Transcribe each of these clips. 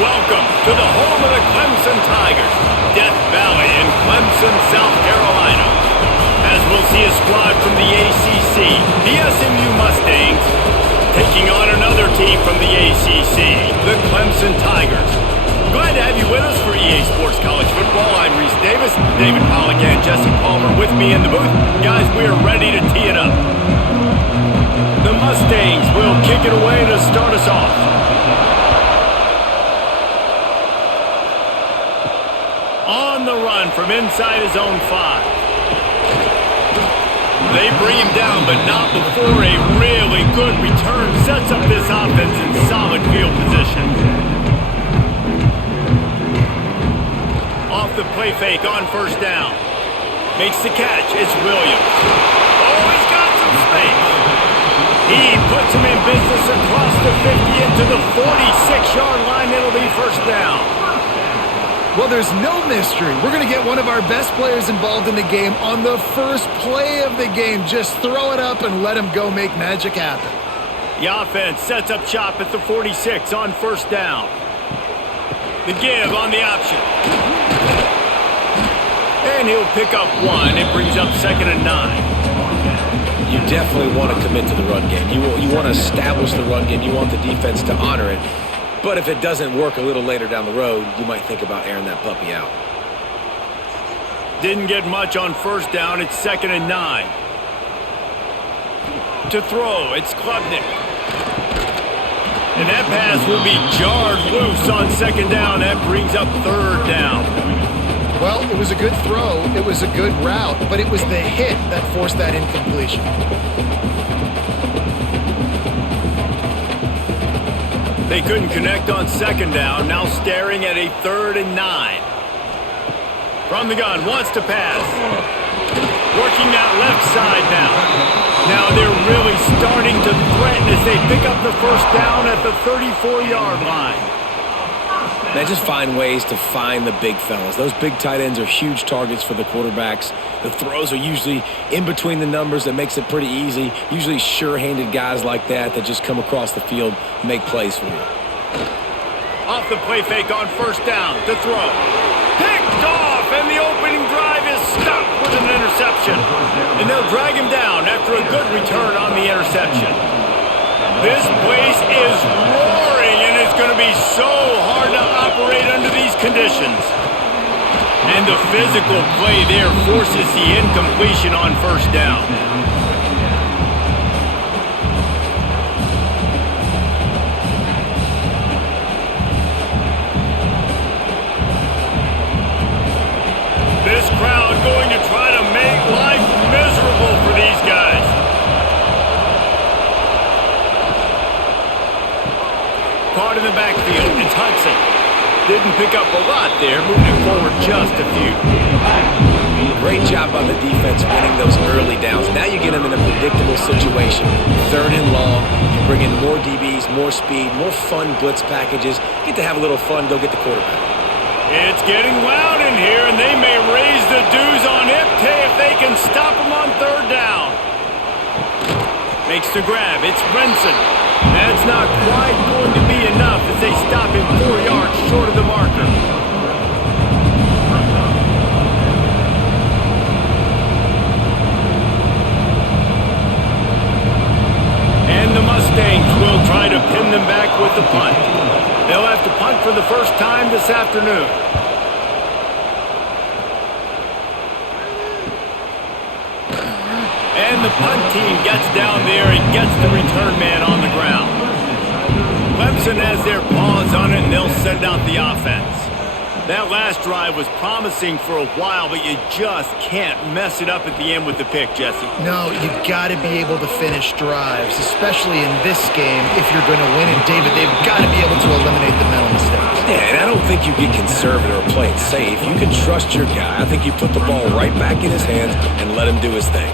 Welcome to the home of the Clemson Tigers, Death Valley in Clemson, South Carolina. As we'll see a squad from the ACC, the SMU Mustangs, taking on another team from the ACC, the Clemson Tigers. Glad to have you with us for EA Sports College Football. I'm Reese Davis, David Pollack and Jesse Palmer with me in the booth. Guys, we are ready to tee it up. The Mustangs will kick it away to start us off. On the run from inside his own 5. They bring him down, but not before a really good return sets up this offense in solid field position. Off the play fake on first down. Makes the catch. It's Williams. Oh, he's got some space. He puts him in business across the 50 into the 46-yard line. It'll be first down. Well, there's no mystery. We're going to get one of our best players involved in the game on the first play of the game. Just throw it up and let him go make magic happen. The offense sets up shop at the 46 on first down. The give on the option. And he'll pick up 1. It brings up 2nd and 9. You definitely want to commit to the run game. You want to establish the run game. You want the defense to honor it. But if it doesn't work a little later down the road, you might think about airing that puppy out. Didn't get much on first down. It's 2nd and 9. To throw, it's Klubnik. And that pass will be jarred loose on 2nd down. That brings up 3rd down. Well, it was a good throw. It was a good route, but it was the hit that forced that incompletion. They couldn't connect on 2nd down. Now staring at a 3rd and 9. From the gun, wants to pass. Working that left side now. Now they're really starting to threaten as they pick up the first down at the 34-yard line. Man, just find ways to find the big fellas. Those big tight ends are huge targets for the quarterbacks. The throws are usually in between the numbers. That makes it pretty easy. Usually sure-handed guys like that just come across the field, make plays for you. Off the play fake on first down to throw. Picked off, and the opening drive is stopped with an interception. And they'll drag him down after a good return on the interception. This place is roaring, and it's going to be so hard to operate under these conditions. And the physical play there forces the incompletion on first down. This crowd going to try to make life miserable for these guys. Caught in the backfield, it's Hudson. Didn't pick up a lot there, moving forward just a few. Great job by the defense winning those early downs. Now you get them in a predictable situation. 3rd and long, you bring in more DBs, more speed, more fun blitz packages. Get to have a little fun, go get the quarterback. It's getting loud in here, and they may raise the dues on Ipte if they can stop them on 3rd down. Makes the grab, it's Brenson. That's not quite going to be enough as they stop him 4 yards short of the marker. And the Mustangs will try to pin them back with the punt. They'll have to punt for the first time this afternoon. And the punt team gets down there and gets the return man on the ground. Clemson has their paws on it, and they'll send out the offense. That last drive was promising for a while, but you just can't mess it up at the end with the pick, Jesse. No, you got to be able to finish drives, especially in this game if you're going to win. And, David, they've got to be able to eliminate the mental mistakes. Yeah, and I don't think you get conservative or play it safe. You can trust your guy. I think you put the ball right back in his hands and let him do his thing.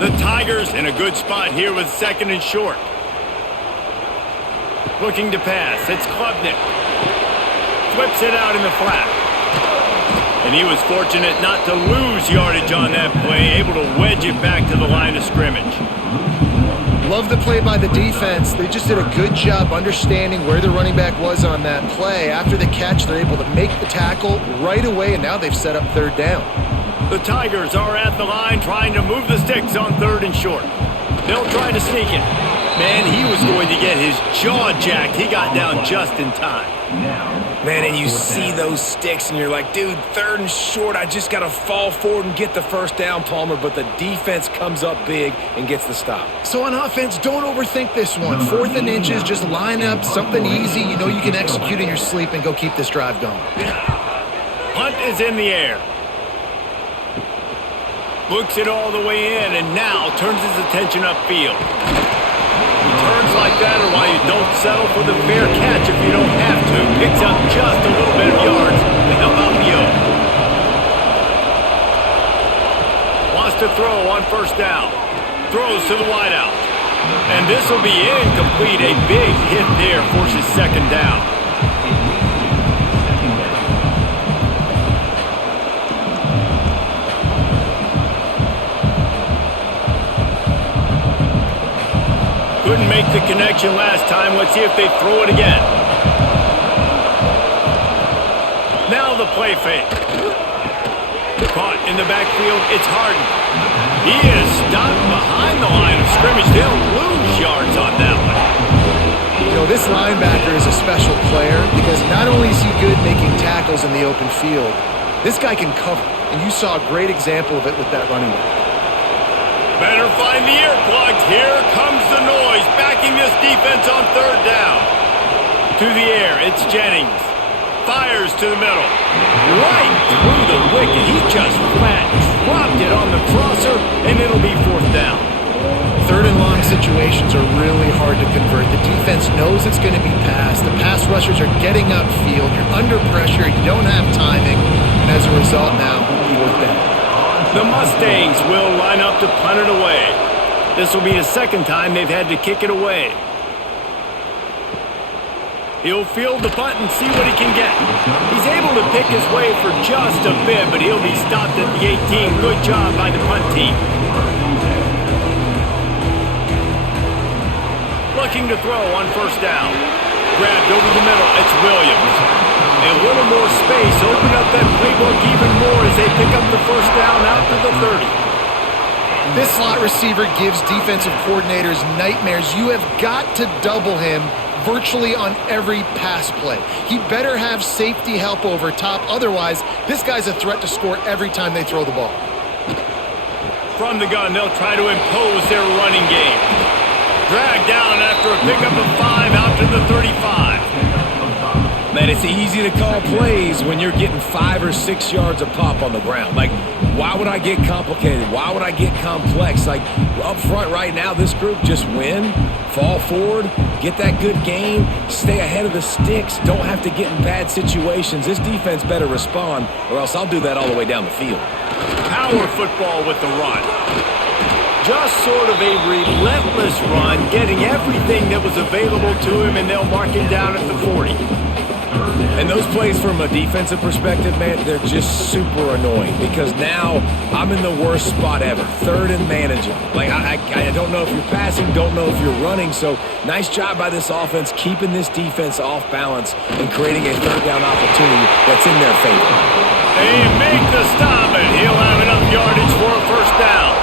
The Tigers in a good spot here with 2nd and short. Looking to pass. It's Klubnik. Flips it out in the flat. And he was fortunate not to lose yardage on that play, able to wedge it back to the line of scrimmage. love the play by the defense. They just did a good job understanding where the running back was on that play. After the catch, they're able to make the tackle right away, and now they've set up third down. The Tigers are at the line trying to move the sticks on 3rd and short. They'll try to sneak it. Man, he was going to get his jaw jacked. He got down just in time. Man, and you see those sticks, and you're like, dude, 3rd and short, I just got to fall forward and get the first down, Palmer, but the defense comes up big and gets the stop. So on offense, don't overthink this one. 4th and inches, just line up something easy you know you can execute in your sleep and go keep this drive going. Punt is in the air. Looks it all the way in, and now turns his attention upfield. Turns like that are why you don't settle for the fair catch if you don't have to. Picks up just a little bit of yards to help out the O. Wants to throw on 1st down. Throws to the wideout. And this will be incomplete. A big hit there forces 2nd down. Couldn't make the connection last time. Let's see if they throw it again. Now the play fake. Caught in the backfield. It's Harden. He is stopped behind the line of scrimmage. They'll lose yards on that one. You know, this linebacker is a special player because not only is he good making tackles in the open field, this guy can cover. And you saw a great example of it with that running back. Better find the earplugs. Here comes the noise, backing this defense on 3rd down. To the air, it's Jennings. Fires to the middle. Right through the wicket. He just flat dropped it on the crosser, and it'll be 4th down. 3rd and long situations are really hard to convert. The defense knows it's going to be passed. The pass rushers are getting upfield. You're under pressure. You don't have timing. And as a result now, 4th down. The Mustangs will line up to punt it away. This will be the 2nd time they've had to kick it away. He'll field the punt and see what he can get. He's able to pick his way for just a bit, but he'll be stopped at the 18. Good job by the punt team. Looking to throw on 1st down. Grabbed over the middle. It's Williams. A little more space, open up that playbook even more as they pick up the 1st down out to the 30. This slot receiver gives defensive coordinators nightmares. You have got to double him virtually on every pass play. He better have safety help over top. Otherwise, this guy's a threat to score every time they throw the ball. From the gun, they'll try to impose their running game. Dragged down after a pickup of 5 out to the 35. Man, it's easy to call plays when you're getting 5 or 6 yards a pop on the ground. Like, why would I get complicated? Why would I get complex? Like, up front right now, this group just win, fall forward, get that good gain, stay ahead of the sticks, don't have to get in bad situations. This defense better respond, or else I'll do that all the way down the field. Power football with the run. Just sort of a relentless run, getting everything that was available to him, and they'll mark him down at the 40. And those plays from a defensive perspective, man, they're just super annoying because now I'm in the worst spot ever. 3rd and manageable. Like, I don't know if you're passing, don't know if you're running. So nice job by this offense keeping this defense off balance and creating a 3rd down opportunity that's in their favor. They make the stop, and he'll have enough yardage for a 1st down.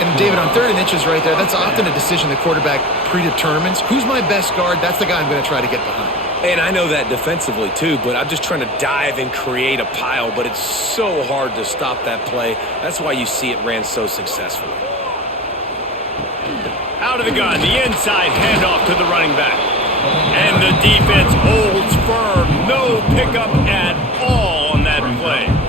And David, on 3rd and inches right there, that's often a decision the quarterback predetermines. Who's my best guard? That's the guy I'm going to try to get behind. And I know that defensively too, but I'm just trying to dive and create a pile, but it's so hard to stop that play. That's why you see it ran so successfully. Out of the gun, the inside handoff to the running back. And the defense holds firm. No pickup at all on that play.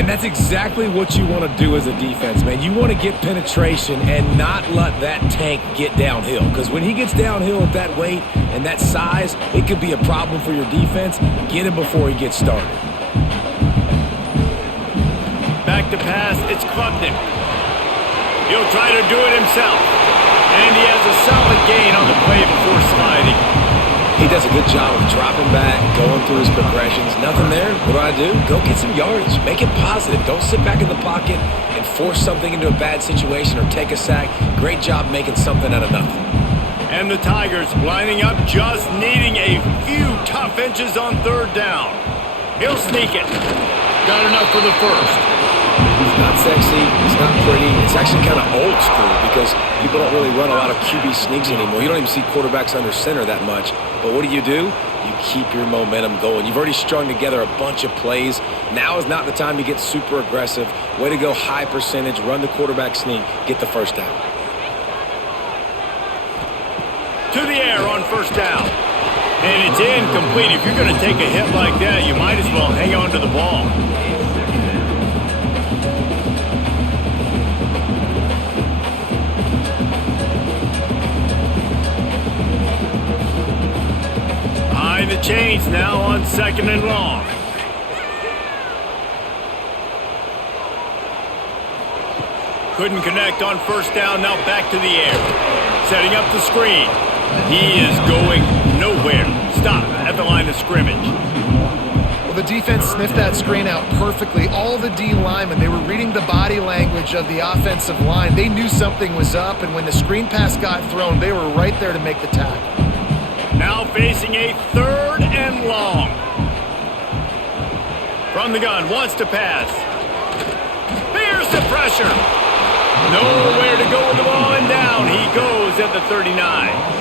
And that's exactly what you want to do as a defense, man. You want to get penetration and not let that tank get downhill. Because when he gets downhill at that weight and that size, it could be a problem for your defense. Get him before he gets started. Back to pass, it's Clemson. He'll try to do it himself. And he has a solid gain on the play before sliding. He does a good job of dropping back, going through his progressions. Nothing there. What do? Go get some yardage. Make it positive. Don't sit back in the pocket and force something into a bad situation or take a sack. Great job making something out of nothing. And the Tigers lining up, just needing a few tough inches on third down. He'll sneak it. Got enough for the first. It's not sexy. It's not pretty. It's actually kind of old school because people don't really run a lot of QB sneaks anymore. You don't even see quarterbacks under center that much. But what do? You keep your momentum going. You've already strung together a bunch of plays. Now is not the time to get super aggressive. Way to go, high percentage. Run the quarterback sneak. Get the first down. To the air on first down. And it's incomplete. If you're going to take a hit like that, you might as well hang on to the ball. High the chains now on second and long. Couldn't connect on first down. Now back to the air. Setting up the screen. He is going nowhere. Stop at the line of scrimmage. Well, the defense sniffed that screen out perfectly. All the D linemen, they were reading the body language of the offensive line. They knew something was up, and when the screen pass got thrown, they were right there to make the tackle. Now facing a third and long. From the gun, wants to pass. Fears the pressure. Nowhere to go with the ball, and down he goes at the 39.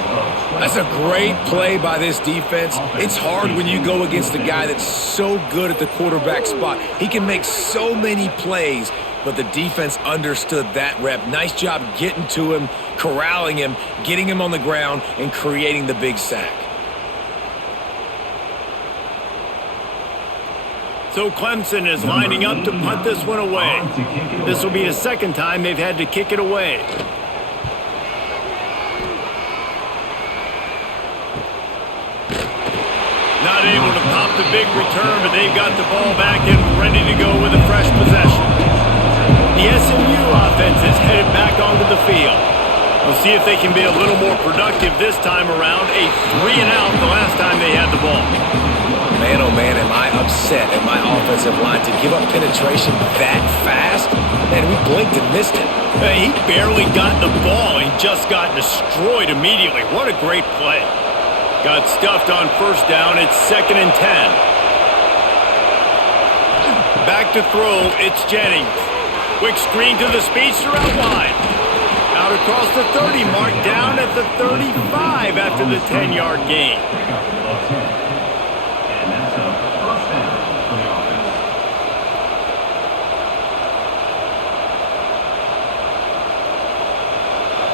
That's a great play by this defense. It's hard when you go against a guy that's so good at the quarterback spot. He can make so many plays, but the defense understood that rep. Nice job getting to him, corralling him, getting him on the ground, and creating the big sack. So Clemson is lining up to punt this one away. This will be the second time they've had to kick it away. Not able to pop the big return, but they've got the ball back and ready to go with a fresh possession. The SMU offense is headed back onto the field. We'll see if they can be a little more productive this time around. A 3-and-out the last time they had the ball. Man, oh man, am I upset at my offensive line to give up penetration that fast? Man, we blinked and missed it. He barely got the ball. He just got destroyed immediately. What a great play. Got stuffed on first down. It's 2nd and 10. Back to throw. It's Jennings. Quick screen to the speedster out wide. Out across the 30 mark, down at the 35 after the 10-yard gain.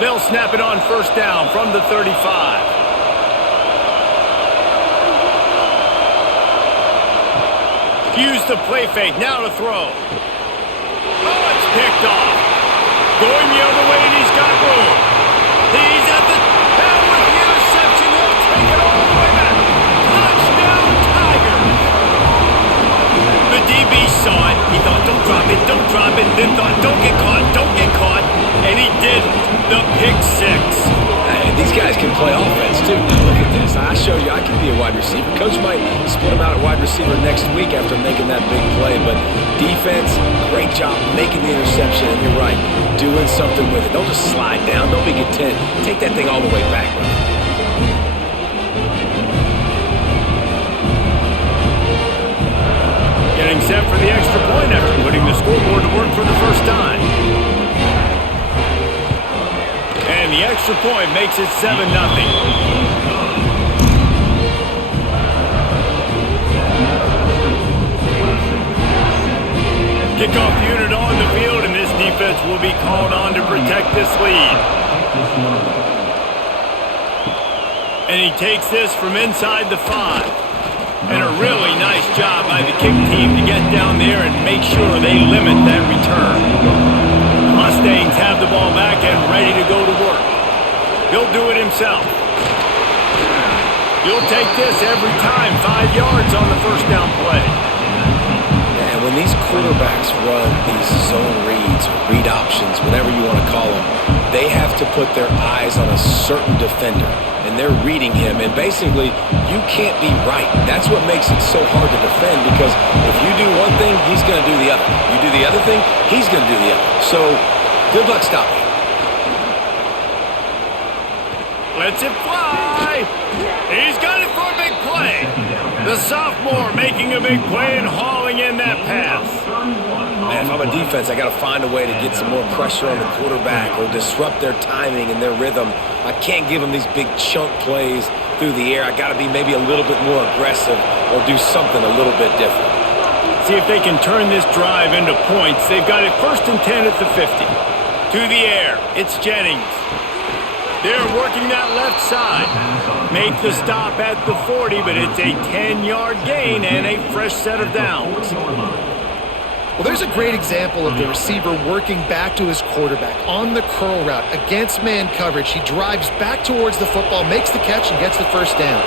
They'll snap it on first down from the 35. Use the play fake, now to throw. Oh, it's picked off. Going the other way, and he's got room. He's at the down with the interception. He'll take it all the way back. Touchdown, Tigers. The DB saw it. He thought, don't drop it. Then thought, don't get caught. And he didn't. The pick six. Hey, these guys can play offense, too. Now, look at this. I show you I can be a wide receiver. Coach might split him out at wide receiver next week after making that big play. But defense, great job making the interception. And you're right, doing something with it. Don't just slide down. Don't be content. Take that thing all the way back. Getting set for the extra point after putting the scoreboard to work for the first time. And the extra point makes it 7-0. Kickoff unit on the field, and this defense will be called on to protect this lead. And he takes this from inside the 5. And a really nice job by the kick team to get down there and make sure they limit that return. The Mustangs have the ball back and ready to go to work. He'll do it himself. He'll take this every time. 5 yards on the first down play. And when these quarterbacks run these zone reads, read options, whatever you want to call them, they have to put their eyes on a certain defender. And and they're reading him, and basically you can't be right. That's what makes it so hard to defend, because if you do one thing, he's going to do the other. You do the other thing, he's going to do the other. So good luck stopping. Lets it fly. He's got it for a big play. The sophomore making a big play and hauling in that pass. Man, if I'm a defense, I got to find a way to get some more pressure on the quarterback or disrupt their timing and their rhythm. I can't give them these big chunk plays through the air. I got to be maybe a little bit more aggressive or do something a little bit different. See if they can turn this drive into points. They've got it 1st and 10 at the 50. To the air, it's Jennings. They're working that left side. Make the stop at the 40, but it's a 10-yard gain and a fresh set of downs. Well, there's a great example of the receiver working back to his quarterback on the curl route against man coverage. He drives back towards the football, makes the catch, and gets the first down.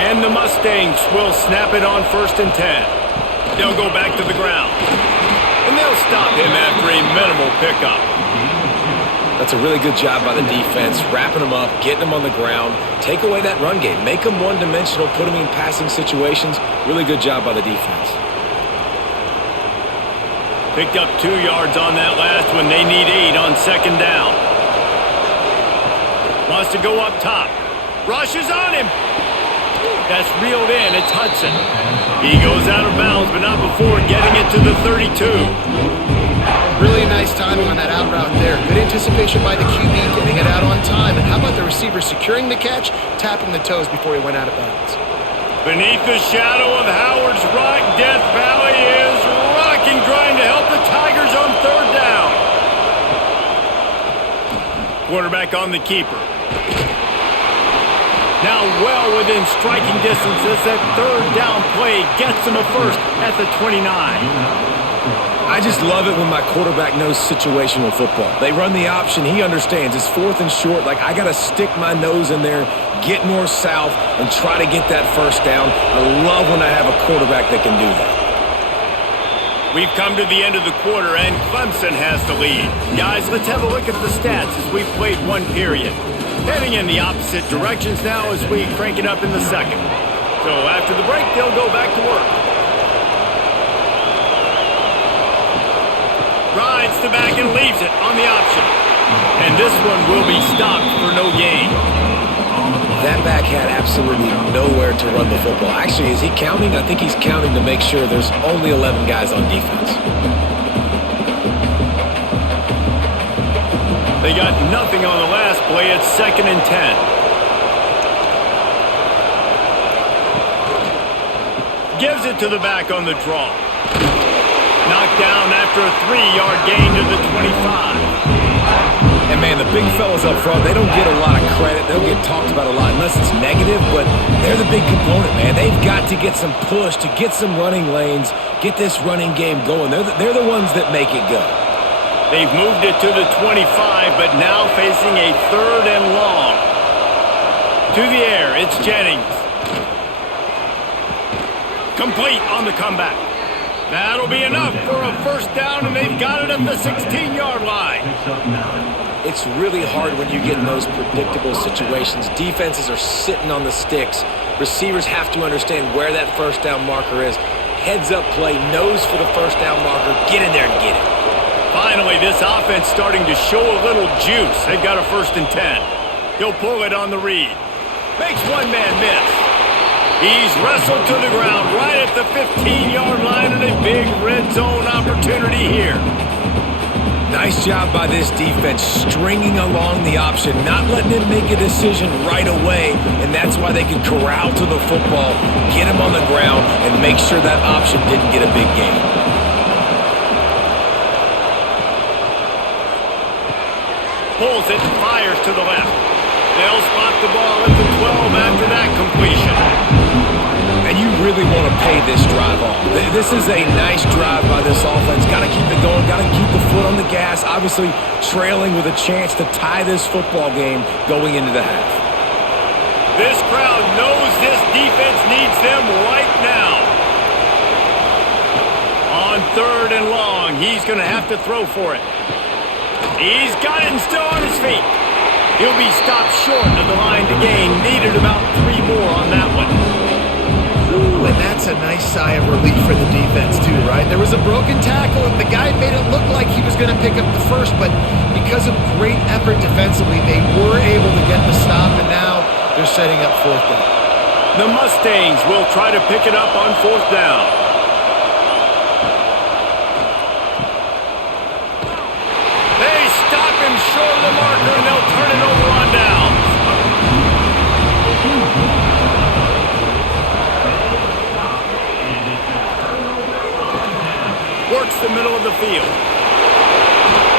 And the Mustangs will snap it on 1st and 10. They'll go back to the ground. And they'll stop him after a minimal pickup. That's a really good job by the defense, wrapping them up, getting them on the ground, take away that run game, make them one-dimensional, put them in passing situations. Really good job by the defense. Picked up 2 yards on that last one. They need 8 on 2nd down. Wants to go up top. Rushes on him. That's reeled in. It's Hudson. He goes out of bounds, but not before getting it to the 32. Really nice timing on that out route there. Good anticipation by the QB, getting it out on time. And how about the receiver securing the catch, tapping the toes before he went out of bounds? Beneath the shadow of Howard's Rock, Death Valley is rocking, trying to help the Tigers on 3rd down. Quarterback on the keeper. Now well within striking distance as that 3rd down play gets him a first at the 29. I just love it when my quarterback knows situational football. They run the option. He understands. It's 4th and short. Like, I got to stick my nose in there, get north-south, and try to get that first down. I love when I have a quarterback that can do that. We've come to the end of the quarter, and Clemson has the lead. Guys, let's have a look at the stats as we've played 1 period. Heading in the opposite directions now as we crank it up in the 2nd. So after the break, they'll go back to work. Rides the back and leaves it on the option. And this one will be stopped for no gain. That back had absolutely nowhere to run the football. Actually, is he counting? I think he's counting to make sure there's only 11 guys on defense. They got nothing on the last play. It's 2nd and 10. Gives it to the back on the draw. Knocked down after a 3-yard gain to the 25. And, man, the big fellas up front, they don't get a lot of credit. They'll get talked about a lot unless it's negative, but they're the big component, man. They've got to get some push, to get some running lanes, get this running game going. They're the ones that make it go. They've moved it to the 25, but now facing a 3rd and long. To the air, it's Jennings. Complete on the comeback. That'll be enough for a first down, and they've got it at the 16-yard line. It's really hard when you get in those predictable situations. Defenses are sitting on the sticks. Receivers have to understand where that first down marker is. Heads-up play, nose for the first down marker. Get in there and get it. Finally, this offense starting to show a little juice. They've got a 1st and 10. He'll pull it on the read. Makes one man miss. He's wrestled to the ground right at the 15-yard line, and a big red zone opportunity here. Nice job by this defense, stringing along the option, not letting him make a decision right away, and that's why they could corral to the football, get him on the ground, and make sure that option didn't get a big gain. Pulls it and fires to the left. They'll spot the ball at the 12 after that completion. And you really want to pay this drive off. This is a nice drive by this offense. Got to keep it going. Got to keep the foot on the gas. Obviously trailing with a chance to tie this football game going into the half. This crowd knows this defense needs them right now. On 3rd and long, he's going to have to throw for it. He's got it and still on his feet. He'll be stopped short of the line to gain. Needed about 3 more on that one. Ooh, and that's a nice sigh of relief for the defense too, right? There was a broken tackle, and the guy made it look like he was going to pick up the first, but because of great effort defensively, they were able to get the stop, and now they're setting up 4th down. The Mustangs will try to pick it up on 4th down. They stop him short of the marker, and they'll turn it over on downs. Works the middle of the field.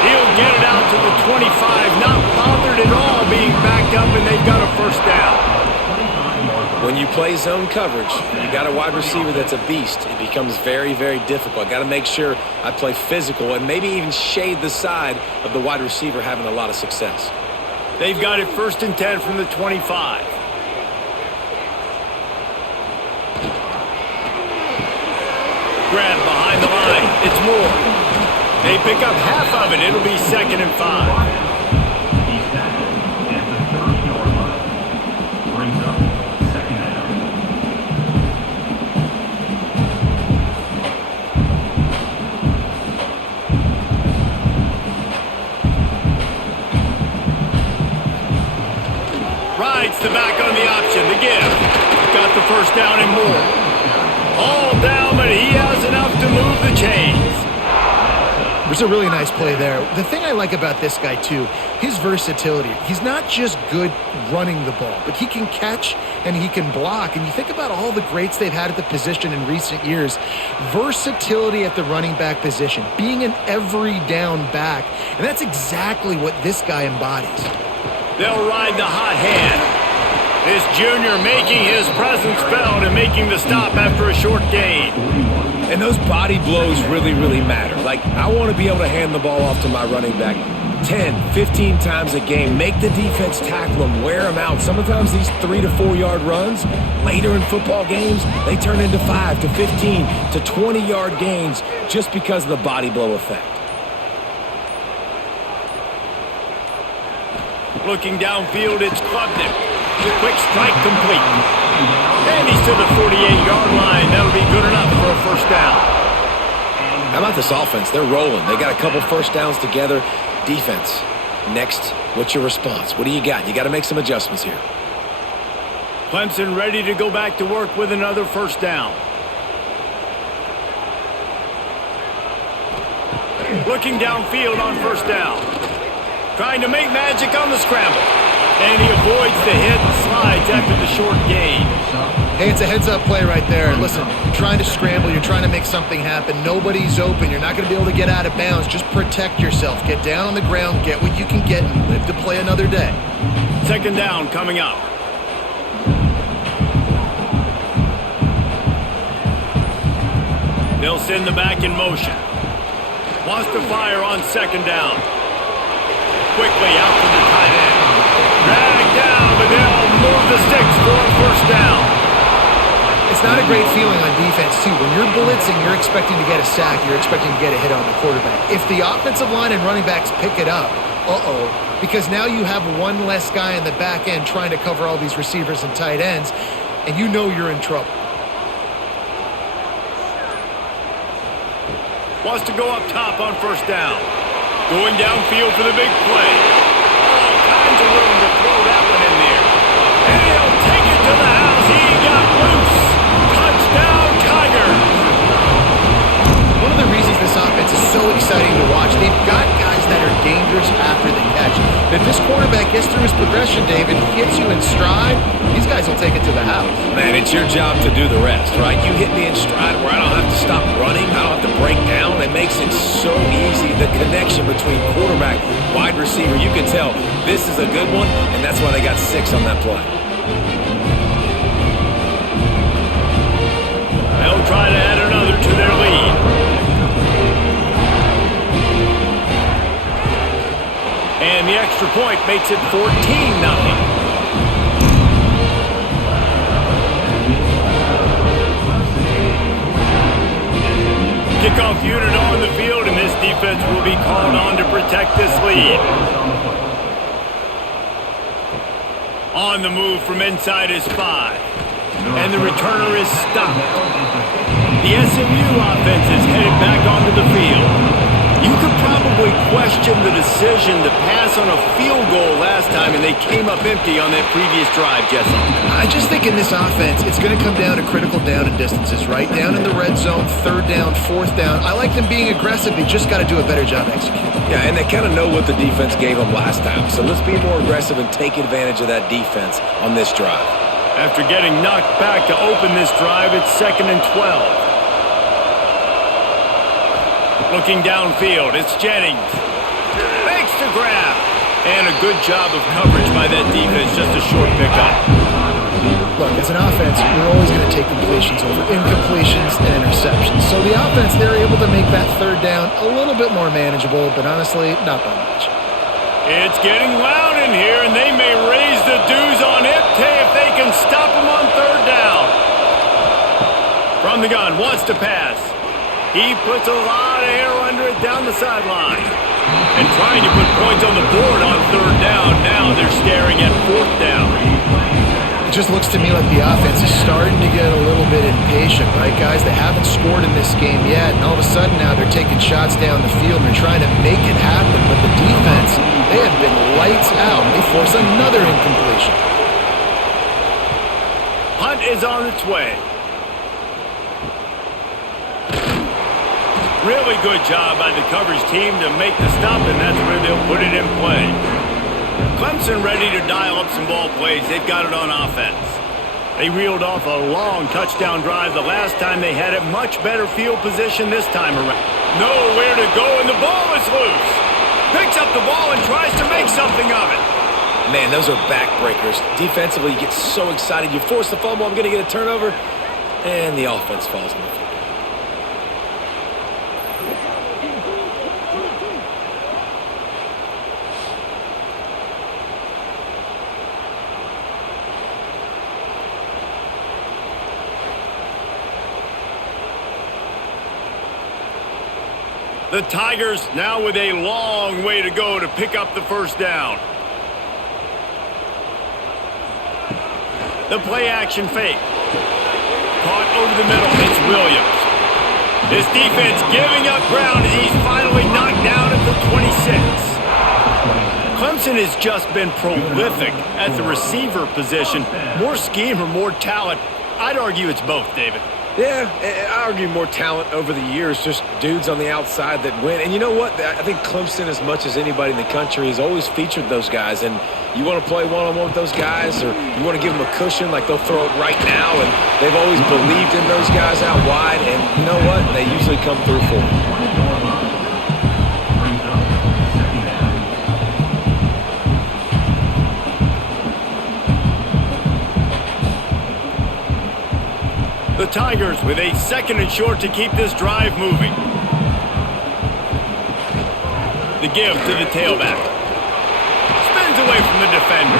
He'll get it out to the 25, not bothered at all being backed up, and they've got a 1st down. When you play zone coverage, you got a wide receiver that's a beast. It becomes very, very difficult. I got to make sure I play physical and maybe even shade the side of the wide receiver having a lot of success. They've got it 1st and 10 from the 25. Grab behind the line. It's Moore. They pick up half of it. It'll be 2nd and 5. Rides the back on the option. The give. Got the 1st down and more. All down, but he has enough to move the chains. There's a really nice play there. The thing I like about this guy, too, his versatility. He's not just good running the ball, but he can catch and he can block. And you think about all the greats they've had at the position in recent years. Versatility at the running back position, being an every down back. And that's exactly what this guy embodies. They'll ride the hot hand. This junior making his presence felt and making the stop after a short gain. And those body blows really, really matter. Like, I want to be able to hand the ball off to my running back 10, 15 times a game. Make the defense tackle them, wear them out. Sometimes these 3 to 4 yard runs, later in football games, they turn into 5 to 15 to 20 yard gains just because of the body blow effect. Looking downfield, it's Klubnik. The quick strike complete. And he's to the 48-yard line. That'll be good enough for a 1st down. How about this offense? They're rolling. They got a couple 1st downs together. Defense, next, what's your response? What do you got? You got to make some adjustments here. Clemson ready to go back to work with another 1st down. Looking downfield on 1st down. Trying to make magic on the scramble. And he avoids the hit and slides after the short gain. Hey, it's a heads-up play right there. Listen, you're trying to scramble. You're trying to make something happen. Nobody's open. You're not going to be able to get out of bounds. Just protect yourself. Get down on the ground. Get what you can get and live to play another day. 2nd down coming up. They'll send the back in motion. Wants to fire on 2nd down. Quickly out to the tight end. Dragged down, but they'll move the sticks for a 1st down. It's not a great feeling on defense, too. When you're blitzing, you're expecting to get a sack. You're expecting to get a hit on the quarterback. If the offensive line and running backs pick it up, because now you have one less guy in the back end trying to cover all these receivers and tight ends, and you know you're in trouble. Wants to go up top on 1st down. Going downfield for the big play. All kinds of room to throw that one in there. And he'll take it to the house. He got loose. Touchdown, Tigers. One of the reasons this offense is so exciting to watch, they've got guys that are dangerous after the catch. If this quarterback gets through his progression, David, he hits you in stride, these guys will take it to the house. Man, it's your job to do the rest, right? You hit me in stride where I don't have to stop running. I don't have to break down. It makes it so easy. The connection between quarterback, wide receiver, you can tell this is a good one, and that's why they got 6 on that play. They'll try to add another to their lead. And the extra point makes it 14-0. Kickoff unit on the field, and this defense will be called on to protect this lead. On the move from inside his 5. And the returner is stopped. The SMU offense is headed back onto the field. You could probably question the decision to pass on a field goal last time, and they came up empty on that previous drive, Jesse. I just think in this offense, it's going to come down to critical down and distances, right? Down in the red zone, 3rd down, 4th down. I like them being aggressive. They just got to do a better job executing. Yeah, and they kind of know what the defense gave them last time. So let's be more aggressive and take advantage of that defense on this drive. After getting knocked back to open this drive, it's 2nd and 12. Looking downfield, it's Jennings. Makes the grab. And a good job of coverage by that defense, just a short pickup. Look, as an offense, you're always going to take completions over incompletions and interceptions. So the offense, they're able to make that 3rd down a little bit more manageable, but honestly, not by much. It's getting loud in here, and they may raise the dues on Ipte if they can stop him on 3rd down. From the gun, wants to pass. He puts a lot of air under it down the sideline. And trying to put points on the board on 3rd down. Now they're staring at 4th down. It just looks to me like the offense is starting to get a little bit impatient, right, guys? They haven't scored in this game yet, and all of a sudden now they're taking shots down the field and they're trying to make it happen. But the defense, they have been lights out. They force another incompletion. Hunt is on its way. Really good job by the coverage team to make the stop, and that's where they'll put it in play. Clemson ready to dial up some ball plays. They've got it on offense. They reeled off a long touchdown drive the last time they had it. Much better field position this time around. Nowhere to go, and the ball is loose. Picks up the ball and tries to make something of it. Man, those are backbreakers. Defensively, you get so excited. You force the fumble, I'm going to get a turnover, and the offense falls on the field. The Tigers now with a long way to go to pick up the 1st down. The play action fake. Caught over the middle. It's Williams. This defense giving up ground as he's finally knocked down at the 26. Clemson has just been prolific at the receiver position. More scheme or more talent? I'd argue it's both, David. Yeah, I argue more talent over the years, just dudes on the outside that win. And you know what? I think Clemson, as much as anybody in the country, has always featured those guys. And you want to play one-on-one with those guys, or you want to give them a cushion, like they'll throw it right now. And they've always believed in those guys out wide. And you know what? They usually come through for them. The Tigers with a 2nd and short to keep this drive moving. The give to the tailback. Spins away from the defender.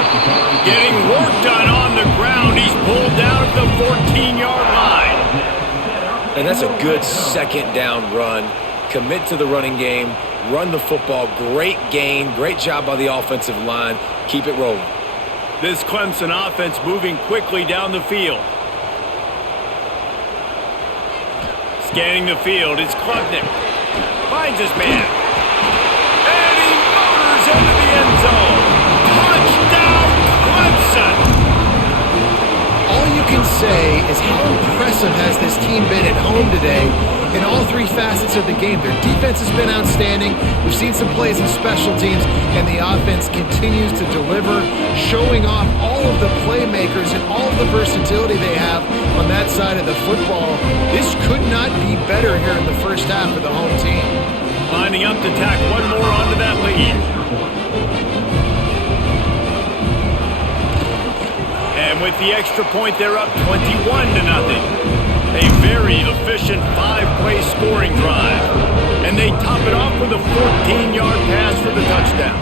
Getting work done on the ground. He's pulled down at the 14-yard line. And that's a good 2nd down run. Commit to the running game. Run the football. Great gain. Great job by the offensive line. Keep it rolling. This Clemson offense moving quickly down the field. Scanning the field, it's Klubnik. Finds his man. And he motors into the end zone. Touchdown, Clemson! All you can say is how impressive has this team been at home today in all 3 facets of the game. Their defense has been outstanding. We've seen some plays in special teams, and the offense continues to deliver, showing off all of the playmakers and all of the versatility they have on that side of the football. This could not be better here in the first half of the home team. Lining up to tack one more onto that lead. And with the extra point, they're up 21-0. A very efficient 5-play scoring drive. And they top it off with a 14-yard pass for the touchdown.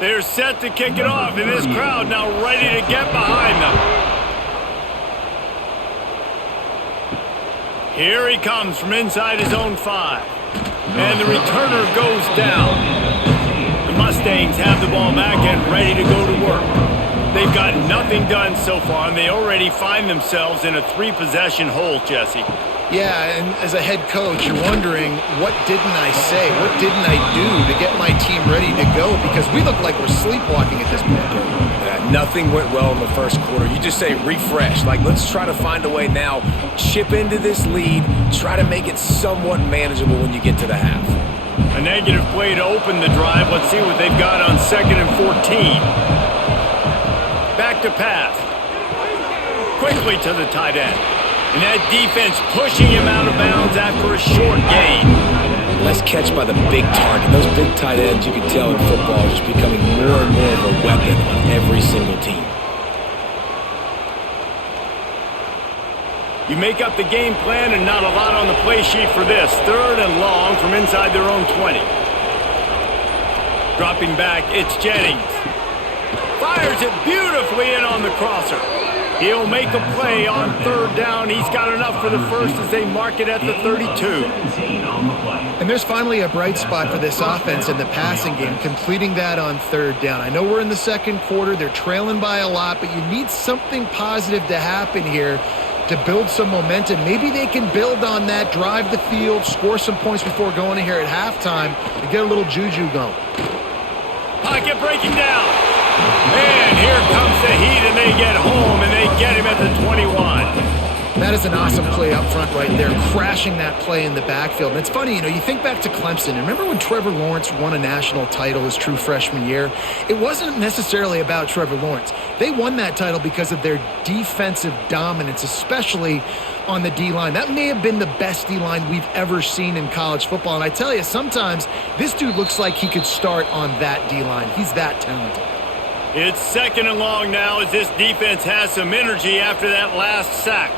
They're set to kick it off, and this crowd now ready to get behind them. Here he comes from inside his own 5. And the returner goes down. The Mustangs have the ball back and ready to go to work. They've got nothing done so far, and they already find themselves in a 3-possession hole, Jesse. Yeah, and as a head coach, you're wondering, what didn't I say? What didn't I do to get my team ready to go? Because we look like we're sleepwalking at this point. Yeah, nothing went well in the first quarter. You just say refresh. Like, let's try to find a way now. Chip into this lead. Try to make it somewhat manageable when you get to the half. A negative play to open the drive. Let's see what they've got on 2nd and 14. Back to pass. Quickly to the tight end. And that defense pushing him out of bounds after a short gain. Nice catch by the big target. Those big tight ends, you can tell in football, are just becoming more and more of a weapon on every single team. You make up the game plan and not a lot on the play sheet for this. 3rd and long from inside their own 20. Dropping back, it's Jennings. Fires it beautifully in on the crosser. He'll make a play on 3rd down. He's got enough for the first as they mark it at the 32. And there's finally a bright spot for this offense in the passing game, completing that on 3rd down. I know we're in the 2nd quarter. They're trailing by a lot, but you need something positive to happen here to build some momentum. Maybe they can build on that, drive the field, score some points before going in here at halftime and get a little juju going. Pocket breaking down. And here comes the heat, and they get home, and they get him at the 21. That is an awesome play up front right there, crashing that play in the backfield. And it's funny, you think back to Clemson. Remember when Trevor Lawrence won a national title his true freshman year? It wasn't necessarily about Trevor Lawrence. They won that title because of their defensive dominance, especially on the D-line. That may have been the best D-line we've ever seen in college football. And I tell you, sometimes this dude looks like he could start on that D-line. He's that talented. It's 2nd and long now as this defense has some energy after that last sack.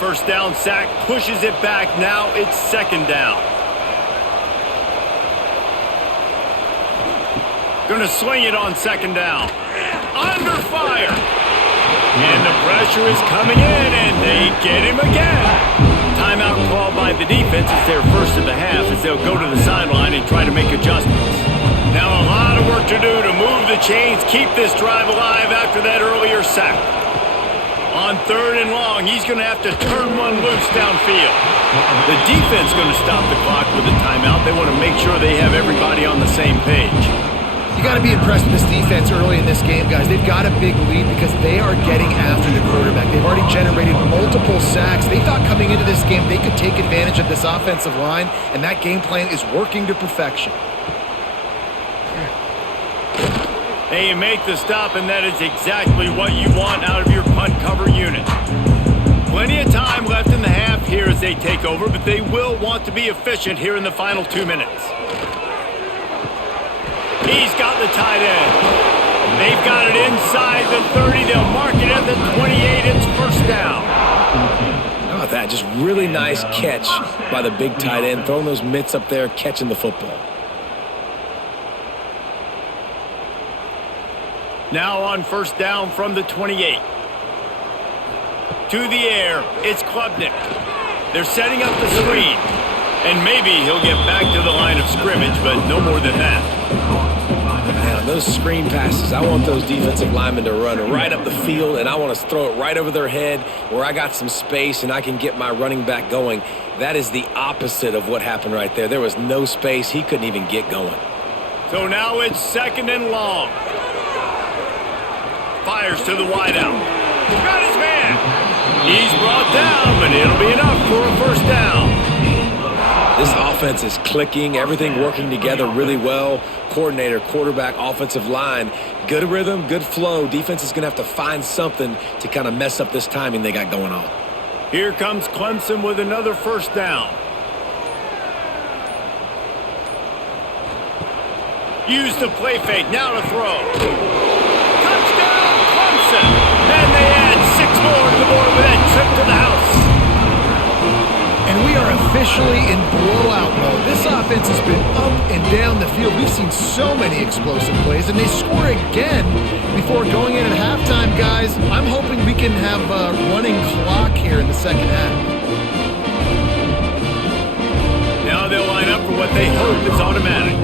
1st down sack pushes it back. Now it's 2nd down. Gonna swing it on 2nd down. Under fire. And the pressure is coming in, and they get him again. Timeout called by the defense. It's their first of the half as they'll go to the sideline and try to make adjustments. Now a lot of work to do to move the chains, keep this drive alive after that earlier sack. On 3rd and long, he's going to have to turn one loose downfield. The defense going to stop the clock with a timeout. They want to make sure they have everybody on the same page. You got to be impressed with this defense early in this game, guys. They've got a big lead because they are getting after the quarterback. They've already generated multiple sacks. They thought coming into this game they could take advantage of this offensive line, and that game plan is working to perfection. They make the stop, and that is exactly what you want out of your punt cover unit. Plenty of time left in the half here as they take over, but they will want to be efficient here in the final 2 minutes. He's got the tight end. They've got it inside the 30. They'll mark it at the 28. It's 1st down. How about that? Just really nice catch by the big tight end, throwing those mitts up there, catching the football. Now on 1st down from the 28. To the air, it's Klubnik. They're setting up the screen. And maybe he'll get back to the line of scrimmage, but no more than that. Man, those screen passes, I want those defensive linemen to run right up the field, and I want to throw it right over their head where I got some space and I can get my running back going. That is the opposite of what happened right there. There was no space. He couldn't even get going. So now it's 2nd and long. Fires to the wideout. Got his man. He's brought down, but it'll be enough for a 1st down. This offense is clicking, everything working together really well. Coordinator, quarterback, offensive line, good rhythm, good flow. Defense is going to have to find something to kind of mess up this timing they got going on. Here comes Clemson with another 1st down. Use the play fake, now to throw. Touchdown, Clemson! And they add 6 more to the board with that trip to the house. And we are officially in blowout mode. This offense has been up and down the field. We've seen so many explosive plays, and they score again before going in at halftime. guys, I'm hoping we can have a running clock here in the second half. Now they'll line up for what they hope is automatic.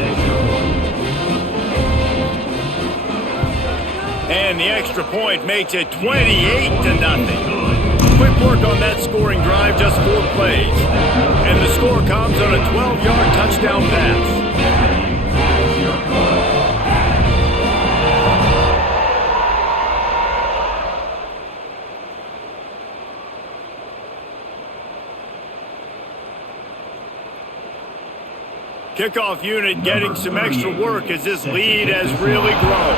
And the extra point makes it 28-0. Quick work on that scoring drive, just 4 plays. And the score comes on a 12-yard touchdown pass. Kickoff unit getting some extra work as this lead has really grown.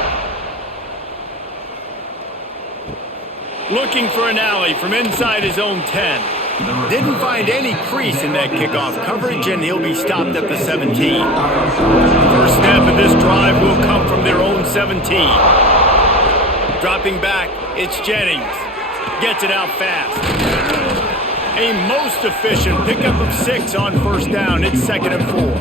Looking for an alley from inside his own 10. Didn't find any crease in that kickoff coverage, and he'll be stopped at the 17. First snap of this drive will come from their own 17. Dropping back, it's Jennings. Gets it out fast. A most efficient pickup of 6 on first down. It's 2nd and 4.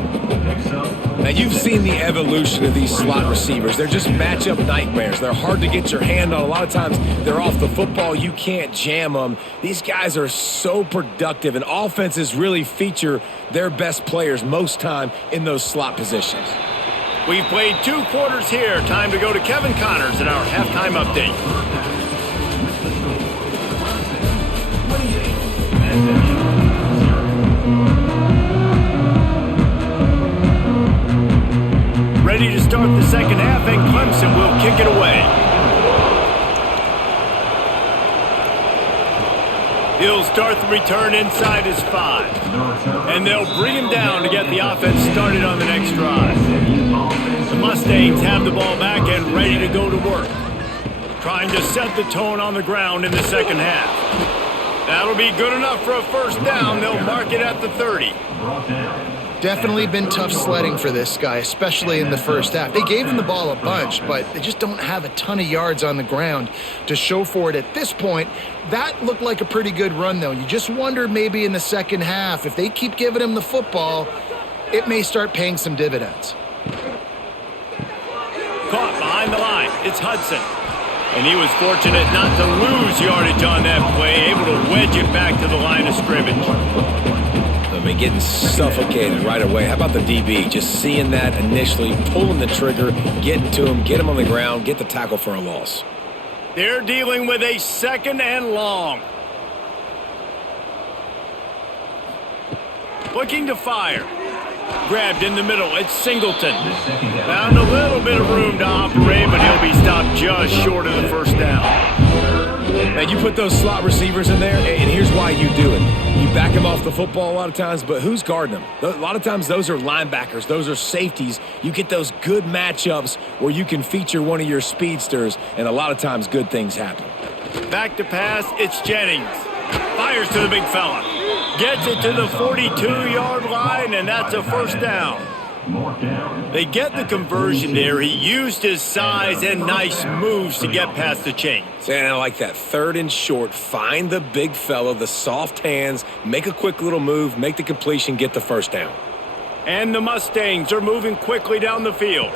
Now, you've seen the evolution of these slot receivers. They're just matchup nightmares. They're hard to get your hand on. A lot of times, they're off the football. You can't jam them. These guys are so productive, and offenses really feature their best players most time in those slot positions. We've played 2 quarters here. Time to go to Kevin Connors in our halftime update. Ready to start the second half, and Clemson will kick it away. He'll start the return inside his 5. And they'll bring him down to get the offense started on the next drive. The Mustangs have the ball back and ready to go to work. Trying to set the tone on the ground in the second half. That'll be good enough for a first down. They'll mark it at the 30. Definitely been tough sledding for this guy, especially in the first half. They gave him the ball a bunch, but they just don't have a ton of yards on the ground to show for it at this point. That looked like a pretty good run, though. You just wonder maybe in the second half, if they keep giving him the football, it may start paying some dividends. Caught behind the line. It's Hudson. And he was fortunate not to lose yardage on that play, able to wedge it back to the line of scrimmage. Getting suffocated right away. How about the DB? Just seeing that initially, pulling the trigger, getting to him, get him on the ground, get the tackle for a loss. They're dealing with a 2nd and long. Looking to fire. Grabbed in the middle. It's Singleton. Found a little bit of room to operate, but he'll be stopped just short of the first down. Man, you put those slot receivers in there, and here's why you do it. You back them off the football a lot of times, but who's guarding them? A lot of times those are linebackers. Those are safeties. You get those good matchups where you can feature one of your speedsters, and a lot of times good things happen. Back to pass, it's Jennings. Fires to the big fella. Gets it to the 42-yard line, and that's a first down. They get the conversion there. He used his size and nice moves to get past the chains. And I like that. 3rd and short. Find the big fella, the soft hands, make a quick little move, make the completion, get the first down. And the Mustangs are moving quickly down the field.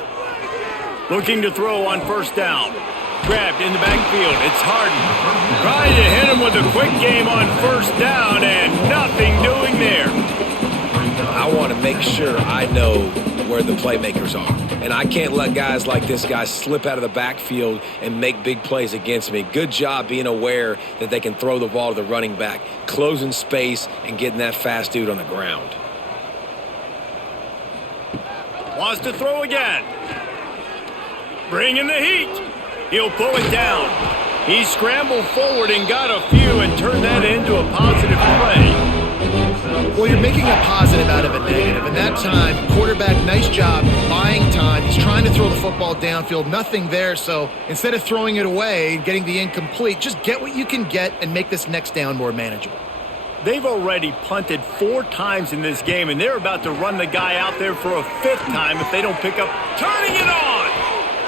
Looking to throw on first down. Grabbed in the backfield. It's Harden. Trying to hit him with a quick game on first down, and nothing doing there. I want to make sure I know where the playmakers are. And I can't let guys like this guy slip out of the backfield and make big plays against me. Good job being aware that they can throw the ball to the running back, closing space, and getting that fast dude on the ground. Wants to throw again. Bringing the heat. He'll pull it down. He scrambled forward and got a few and turned that into a positive play. Well, you're making a positive out of a negative, and that time, quarterback, nice job buying time. He's trying to throw the football downfield, nothing there, so instead of throwing it away and getting the incomplete, just get what you can get and make this next down more manageable. They've already punted 4 times in this game, and they're about to run the guy out there for a 5th time if they don't pick up. Turning it on!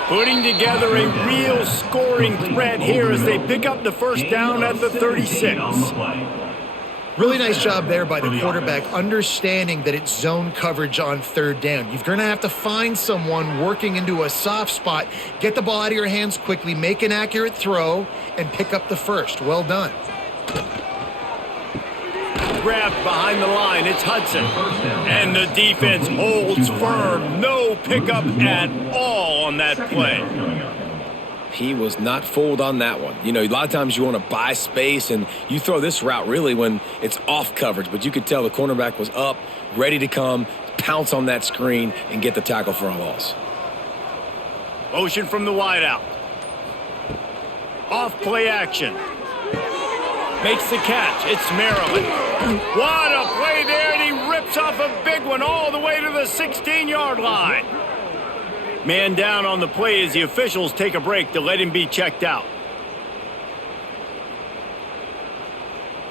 Putting together a real scoring threat here as they pick up the first down at the 36. Really nice job there by the quarterback, understanding that it's zone coverage on third down. You're going to have to find someone working into a soft spot, get the ball out of your hands quickly, make an accurate throw, and pick up the first. Well done. Grabbed behind the line, it's Hudson. And the defense holds firm. No pickup at all on that play. He was not fooled on that one. You know, a lot of times you want to buy space, and you throw this route really when it's off coverage. But you could tell the cornerback was up, ready to come, pounce on that screen, and get the tackle for a loss. Motion from the wideout. Off play action. Makes the catch. It's Maryland. What a play there, and he rips off a big one all the way to the 16-yard line. Man down on the play as the officials take a break to let him be checked out.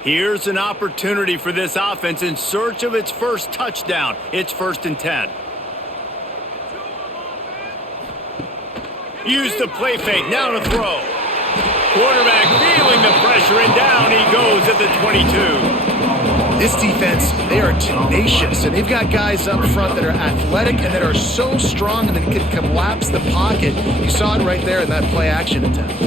Here's an opportunity for this offense in search of its first touchdown. It's 1st and 10. Use the play fake, now to throw. Quarterback feeling the pressure, and down he goes at the 22. This defense, they are tenacious, and they've got guys up front that are athletic and that are so strong and that can collapse the pocket. You saw it right there in that play action attempt.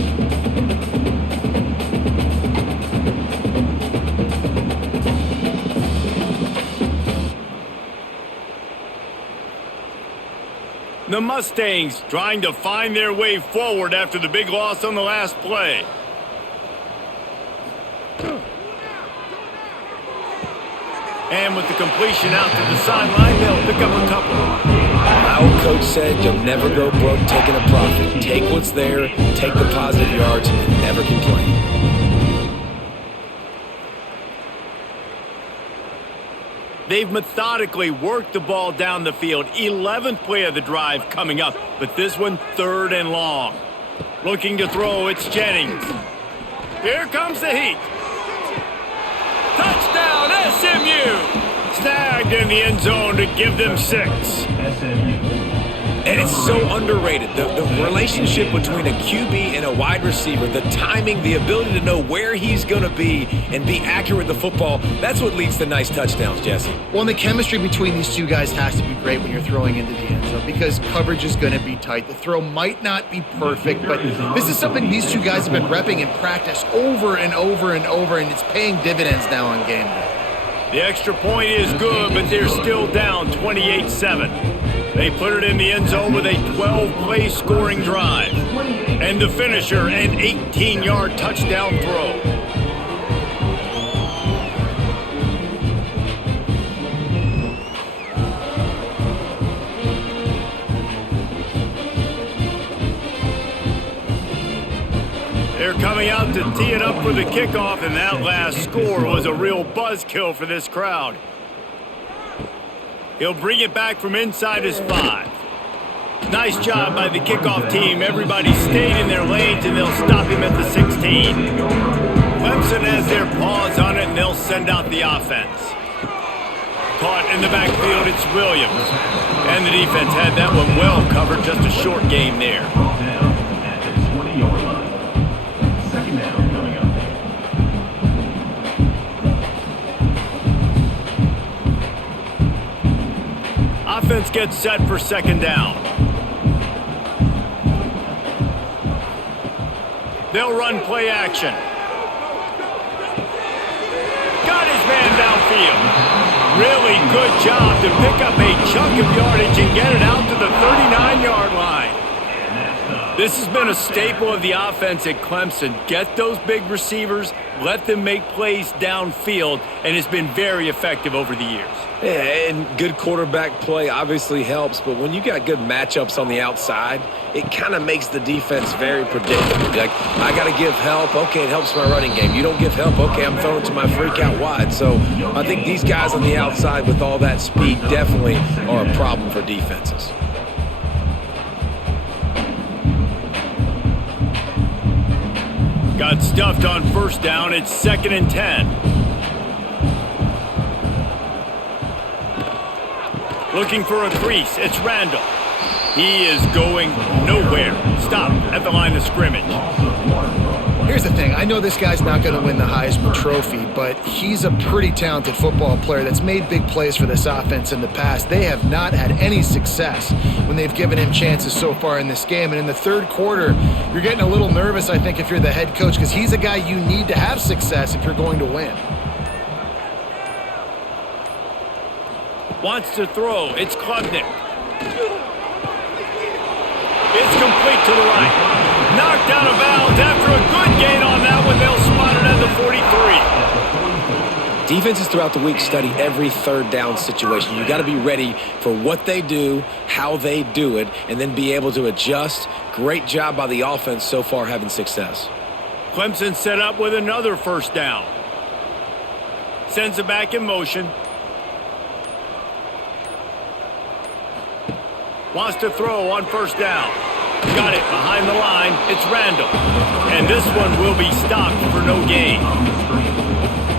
The Mustangs trying to find their way forward after the big loss on the last play. And with the completion out to the sideline, they'll pick up a couple. My old coach said you'll never go broke taking a profit. Take what's there, take the positive yards, and never complain. They've methodically worked the ball down the field. 11th play of the drive coming up, but this one 3rd and long. Looking to throw, it's Jennings. Here comes the heat. Touchdown, SMU! Snagged in the end zone to give them 6. And it's so underrated. The relationship between a QB and a wide receiver, the timing, the ability to know where he's going to be and be accurate with the football, that's what leads to nice touchdowns, Jesse. Well, and the chemistry between these two guys has to be great when you're throwing into the end zone because coverage is going to be tight. The throw might not be perfect, but this is something these two guys have been repping in practice over and over and over, and it's paying dividends now on game day. The extra point is good, but they're still down 28-7. They put it in the end zone with a 12-play scoring drive. And the finisher, an 18-yard touchdown throw. They're coming out to tee it up for the kickoff, and that last score was a real buzzkill for this crowd. He'll bring it back from inside his 5. Nice job by the kickoff team. Everybody stayed in their lanes, and they'll stop him at the 16. Clemson has their paws on it, and they'll send out the offense. Caught in the backfield, it's Williams. And the defense had that one well covered, just a short game there. Offense gets set for 2nd down. They'll run play action. Got his man downfield. Really good job to pick up a chunk of yardage and get it out to the 39-yard line. This has been a staple of the offense at Clemson. Get those big receivers, let them make plays downfield, and it's been very effective over the years. Yeah, and good quarterback play obviously helps, but when you got good matchups on the outside, it kind of makes the defense very predictable. Like, I got to give help. Okay, it helps my running game. You don't give help. Okay, I'm throwing to my freak out wide. So I think these guys on the outside with all that speed definitely are a problem for defenses. Got stuffed on 1st down. It's 2nd and 10. Looking for a crease. It's Randall. He is going nowhere. Stop at the line of scrimmage. Here's the thing. I know this guy's not going to win the Heisman Trophy, but he's a pretty talented football player that's made big plays for this offense in the past. They have not had any success when they've given him chances so far in this game. And in the third quarter, you're getting a little nervous, I think, if you're the head coach, because he's a guy you need to have success if you're going to win. Wants to throw. It's Klubnik. It's complete to the right. Knocked out of bounds after a good gain on that one. They'll spot it at the 43. Defenses throughout the week study every third down situation. You got to be ready for what they do, how they do it, and then be able to adjust. Great job by the offense so far having success. Clemson set up with another first down. Sends it back in motion. Wants to throw on first down. Got it behind the line. It's Randall. And this one will be stopped for no gain.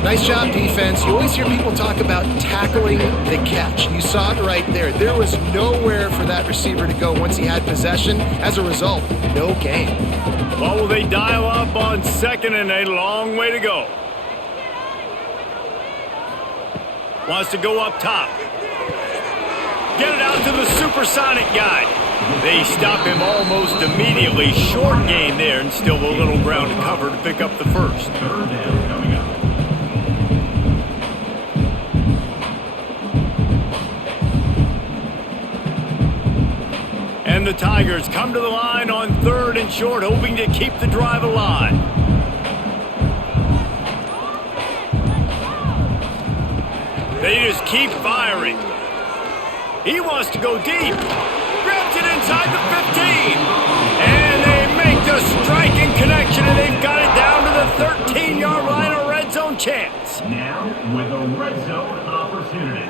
Nice job, defense. You always hear people talk about tackling the catch. You saw it right there. There was nowhere for that receiver to go once he had possession. As a result, no gain. Well, will they dial up on second and a long way to go? Wants to go up top. Get it out to the supersonic guy. They stop him almost immediately. Short gain there, and still a little ground to cover to pick up the first. And the Tigers come to the line on third and short, hoping to keep the drive alive. They just keep firing. He wants to go deep. Grabs it inside the 15. And they make the striking connection, and they've got it down to the 13-yard line, a red zone chance. Now with a red zone opportunity.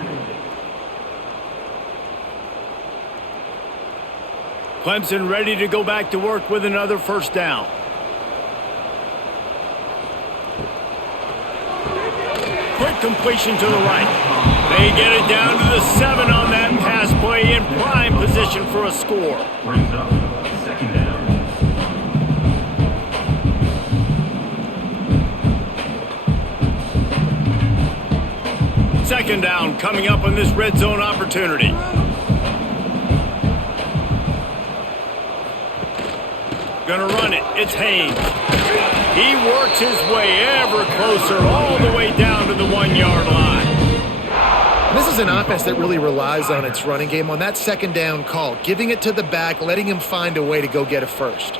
Clemson ready to go back to work with another first down. Quick completion to the right. They get it down to the 7 on that pass play, in prime position for a score. Brings up second down. Second down coming up on this red zone opportunity. Gonna run it. It's Haynes. He works his way ever closer all the way down to the 1-yard line. This is an offense that really relies on its running game on that second down call, giving it to the back, letting him find a way to go get a first.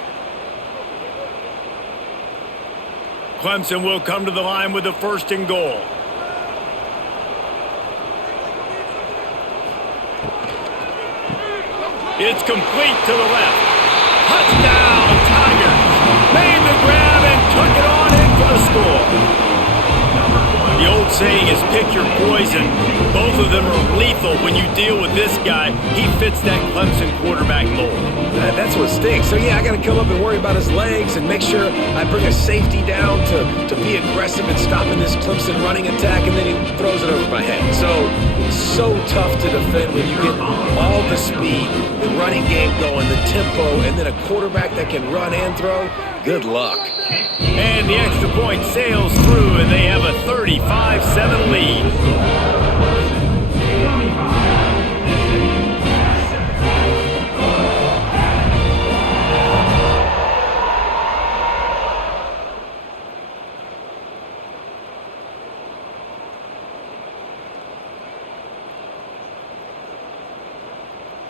Clemson will come to the line with a first and goal. It's complete to the left. Touchdown, Tigers. Made the grab and took it on in for the score. The old saying is pick your poison. Both of them are lethal when you deal with this guy. He fits that Clemson quarterback mold. That's what stinks. So, yeah, I got to come up and worry about his legs and make sure I bring a safety down to be aggressive in stopping this Clemson running attack, and then he throws it over my head. So tough to defend when you get all the speed, the running game going, the tempo, and then a quarterback that can run and throw. Good luck. And the extra point sails through, and they have a 35-7 lead.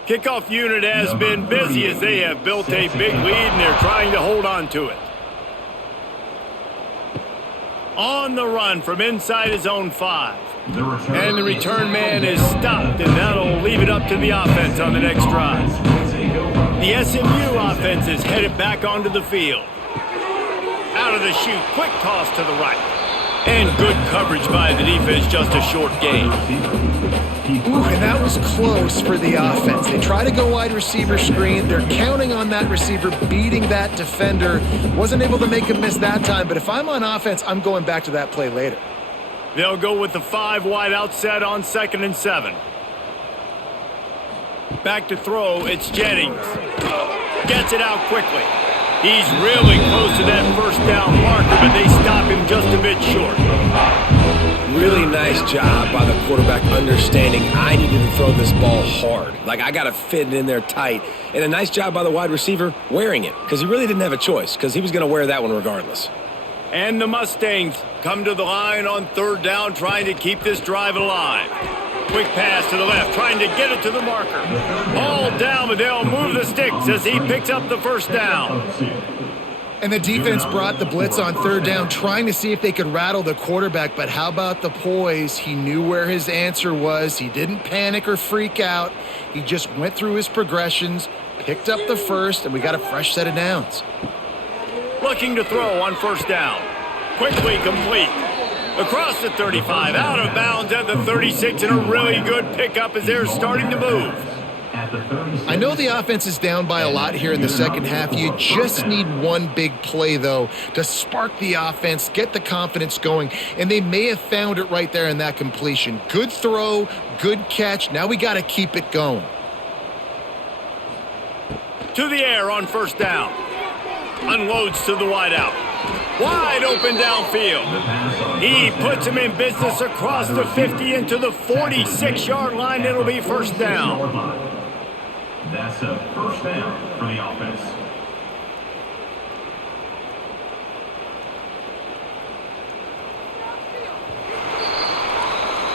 Kickoff unit has been busy as they have built a big lead, and they're trying to hold on to it. On the run from inside his own 5. And the return man is stopped, and that'll leave it up to the offense on the next drive. The SMU offense is headed back onto the field. Out of the chute, quick toss to the right. And good coverage by the defense, just a short gain. Ooh, and that was close for the offense. They try to go wide receiver screen. They're counting on that receiver beating that defender. Wasn't able to make a miss that time, but if I'm on offense, I'm going back to that play later. They'll go with the 5 wide out set on 2nd and 7. Back to throw, it's Jennings. Gets it out quickly. He's really close to that first down marker, but they stop him just a bit short. Really nice job by the quarterback understanding I needed to throw this ball hard. Like, I got to fit it in there tight. And a nice job by the wide receiver wearing it, because he really didn't have a choice, because he was going to wear that one regardless. And the Mustangs come to the line on third down, trying to keep this drive alive. Quick pass to the left, trying to get it to the marker. Ball down, but they'll move the sticks as he picks up the first down. And the defense brought the blitz on third down, trying to see if they could rattle the quarterback. But how about the poise? He knew where his answer was. He didn't panic or freak out. He just went through his progressions, picked up the first, and we got a fresh set of downs. Looking to throw on first down. Quickly complete. Across the 35, out of bounds at the 36, and a really good pickup as they're starting to move. I know the offense is down by a lot here in the second half. You just need one big play, though, to spark the offense, get the confidence going, and they may have found it right there in that completion. Good throw, good catch. Now we got to keep it going. To the air on first down. Unloads to the wideout. Wide open downfield. He puts him in business across the 50 into the 46-yard line. It'll be first down. That's a first down for the offense.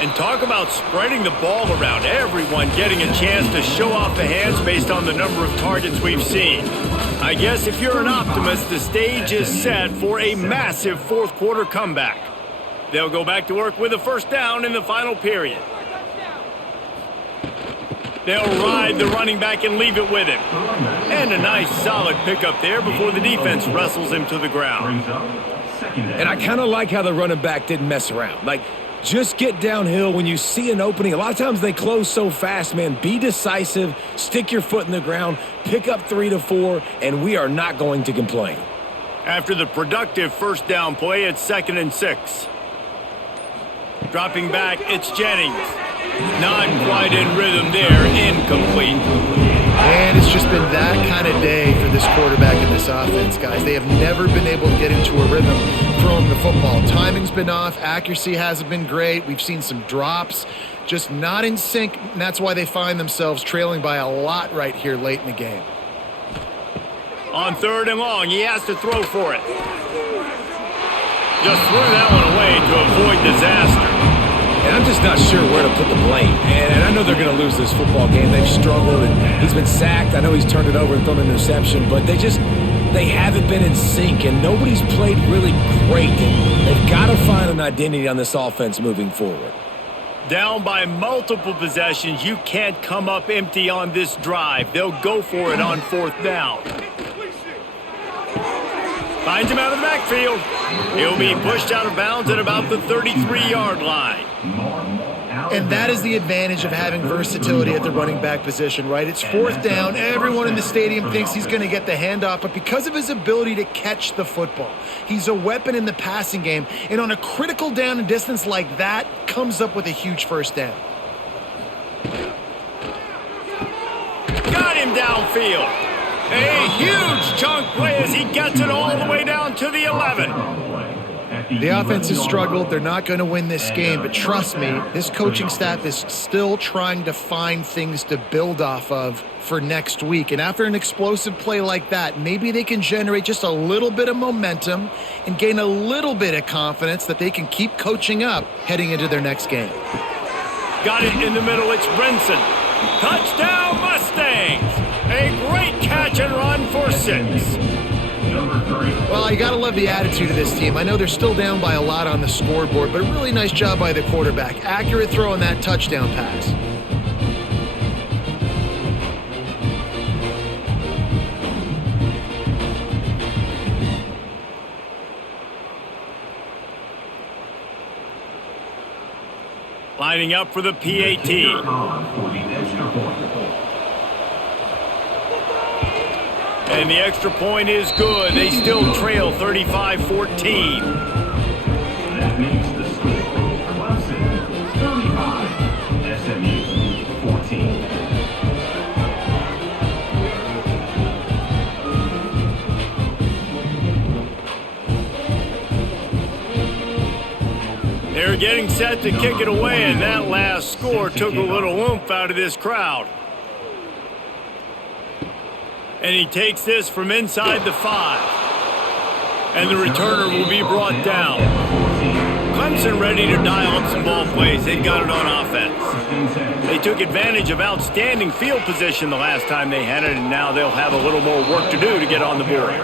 And talk about spreading the ball around. Everyone getting a chance to show off the hands based on the number of targets we've seen. I guess if you're an optimist, the stage is set for a massive fourth quarter comeback. They'll go back to work with a first down in the final period. They'll ride the running back and leave it with him. And a nice solid pickup there before the defense wrestles him to the ground. And I kind of like how the running back didn't mess around. Like, just get downhill when you see an opening. A lot of times they close so fast, man. Be decisive, stick your foot in the ground, pick up 3 to 4, and we are not going to complain. After the productive first down play, it's 2nd and 6. Dropping back, it's Jennings. Not quite in rhythm there, incomplete. And it's just been that kind of day for this quarterback and this offense, guys. They have never been able to get into a rhythm throwing the football. Timing's been off. Accuracy hasn't been great. We've seen some drops, just not in sync. And that's why they find themselves trailing by a lot right here late in the game. On 3rd and long, he has to throw for it. Just threw that one away to avoid disaster. And I'm just not sure where to put the blame. And I know they're going to lose this football game. They've struggled, and he's been sacked. I know he's turned it over and thrown an interception, but they haven't been in sync, and nobody's played really great. And they've got to find an identity on this offense moving forward. Down by multiple possessions, you can't come up empty on this drive. They'll go for it on 4th down. Finds him out of the backfield. He'll be pushed out of bounds at about the 33-yard line. And that is the advantage of having versatility at the running back position, right? It's 4th down. Everyone in the stadium thinks he's going to get the handoff, but because of his ability to catch the football, he's a weapon in the passing game. And on a critical down and distance like that, comes up with a huge first down. Got him downfield. A huge chunk play as he gets it all the way down to the 11. The offense has struggled. They're not going to win this game, but trust me, this coaching staff is still trying to find things to build off of for next week. And after an explosive play like that, maybe they can generate just a little bit of momentum and gain a little bit of confidence that they can keep coaching up heading into their next game. Got it in the middle. It's Brinson. Touchdown, Mustangs! A great catch and run for 6. Well, you got to love the attitude of this team. I know they're still down by a lot on the scoreboard, but a really nice job by the quarterback. Accurate throw on that touchdown pass. Lining up for the PAT. And the extra point is good. They still trail 35-14. That makes the score Clemson 35, SMU 14. They're getting set to kick it away, and that last score took a little oomph out of this crowd. And he takes this from inside the 5. And the returner will be brought down. Clemson ready to dial up some ball plays. They've got it on offense. They took advantage of outstanding field position the last time they had it, and now they'll have a little more work to do to get on the board.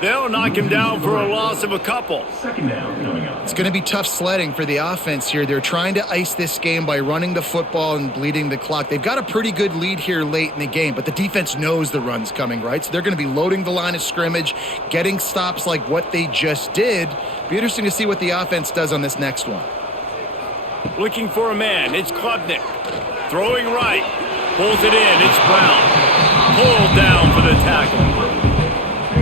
They'll knock him down for a loss of a couple. Second down coming up. It's going to be tough sledding for the offense here. They're trying to ice this game by running the football and bleeding the clock. They've got a pretty good lead here late in the game, but the defense knows the run's coming, right? So they're going to be loading the line of scrimmage, getting stops like what they just did. Be interesting to see what the offense does on this next one. Looking for a man. It's Klubnik. Throwing right. Pulls it in. It's Brown. Pulled down for the tackle.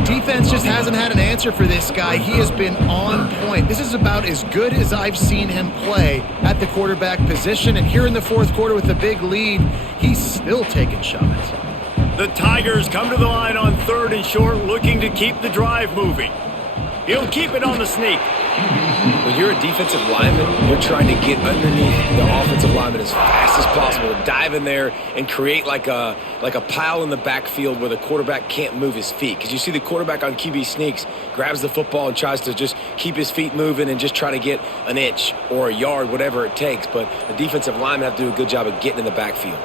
Defense just hasn't had an answer for this guy. He has been on point. This is about as good as I've seen him play at the quarterback position. And here in the fourth quarter with the big lead, he's still taking shots. The Tigers come to the line on 3rd and short, looking to keep the drive moving. He'll keep it on the sneak. When you're a defensive lineman, you're trying to get underneath the offensive lineman as fast as possible, to dive in there and create like a pile in the backfield where the quarterback can't move his feet. Because you see the quarterback on QB sneaks, grabs the football and tries to just keep his feet moving and just try to get an inch or a yard, whatever it takes. But the defensive linemen have to do a good job of getting in the backfield.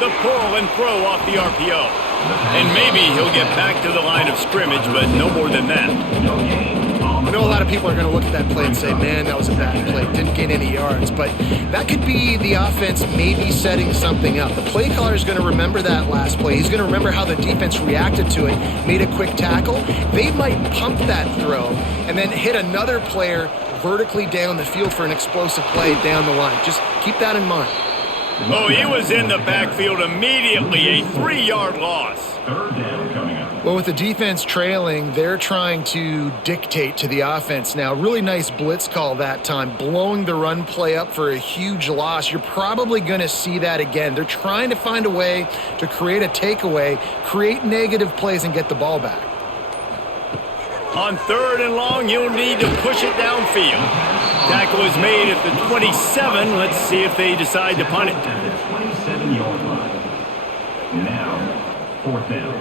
The pull and throw off the RPO. And maybe he'll get back to the line of scrimmage, but no more than that. I know a lot of people are going to look at that play and say, man, that was a bad play. Didn't gain any yards. But that could be the offense maybe setting something up. The play caller is going to remember that last play. He's going to remember how the defense reacted to it, made a quick tackle. They might pump that throw and then hit another player vertically down the field for an explosive play down the line. Just keep that in mind. Oh, he was in the backfield immediately. A 3-yard loss. Third down coming up. Well, with the defense trailing, they're trying to dictate to the offense now. Really nice blitz call that time, blowing the run play up for a huge loss. You're probably going to see that again. They're trying to find a way to create a takeaway, create negative plays, and get the ball back. On 3rd and long, you'll need to push it downfield. Tackle is made at the 27. Let's see if they decide to punt it. At the 27-yard line. Now, 4th down.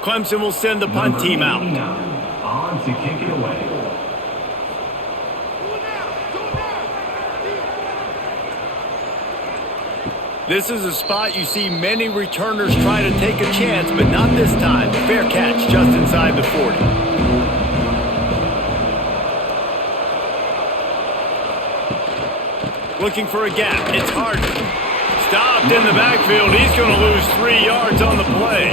Clemson will send the punt team out. On to kick it away. This is a spot you see many returners try to take a chance, but not this time. Fair catch just inside the 40. Looking for a gap. It's Harden. Stopped in the backfield. He's going to lose 3 yards on the play.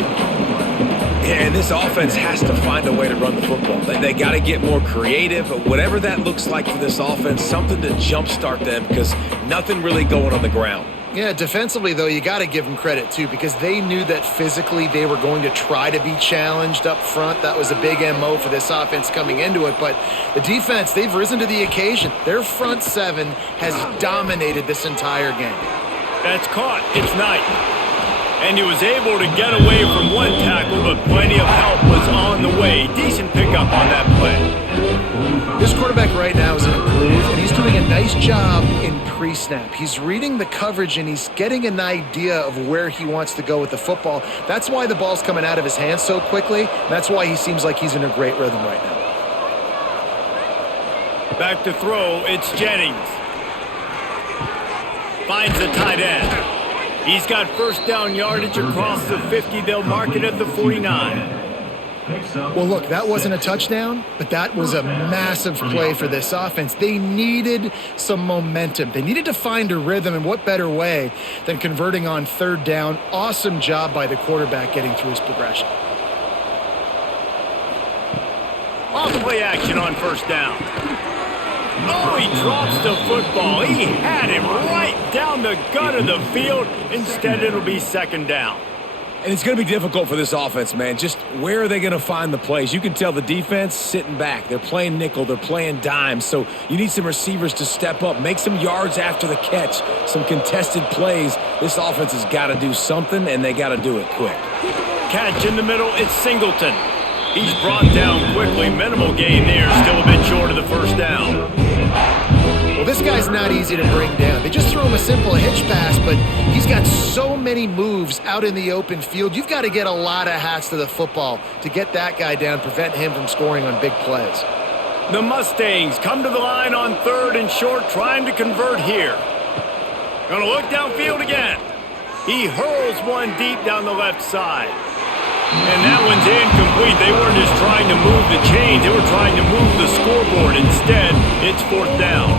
Yeah, and this offense has to find a way to run the football. They got to get more creative, whatever that looks like for this offense, something to jumpstart them, because nothing really going on the ground. Yeah, defensively, though, you got to give them credit, too, because they knew that physically they were going to try to be challenged up front. That was a big MO for this offense coming into it. But the defense, they've risen to the occasion. Their front 7 has dominated this entire game. That's caught. It's Knight. And he was able to get away from one tackle, but plenty of help was on the way. Decent pickup on that play. This quarterback right now is in a groove, and he's doing a nice job in pre-snap. He's reading the coverage, and he's getting an idea of where he wants to go with the football. That's why the ball's coming out of his hands so quickly. That's why he seems like he's in a great rhythm right now. Back to throw, it's Jennings. Finds the tight end. He's got first down yardage across the 50. They'll mark it at the 49. Well, look, that wasn't a touchdown, but that was a massive play for this offense. They needed some momentum. They needed to find a rhythm, and what better way than converting on 3rd down. Awesome job by the quarterback getting through his progression. Off play action on 1st down. Oh, he drops the football. He had him right down the gut of the field. Instead, it'll be 2nd down. And it's going to be difficult for this offense, man. Just where are they going to find the plays? You can tell the defense sitting back. They're playing nickel. They're playing dime. So you need some receivers to step up, make some yards after the catch, some contested plays. This offense has got to do something, and they got to do it quick. Catch in the middle, it's Singleton. He's brought down quickly. Minimal gain there, still a bit short of the first down. Well, this guy's not easy to bring down. They just throw him a simple hitch pass, but he's got so many moves out in the open field. You've got to get a lot of hats to the football to get that guy down, prevent him from scoring on big plays. The Mustangs come to the line on 3rd and short, trying to convert here. Gonna look downfield again. He hurls one deep down the left side. And that one's incomplete. They weren't just trying to move the chains. They were trying to move the scoreboard. Instead, it's 4th down.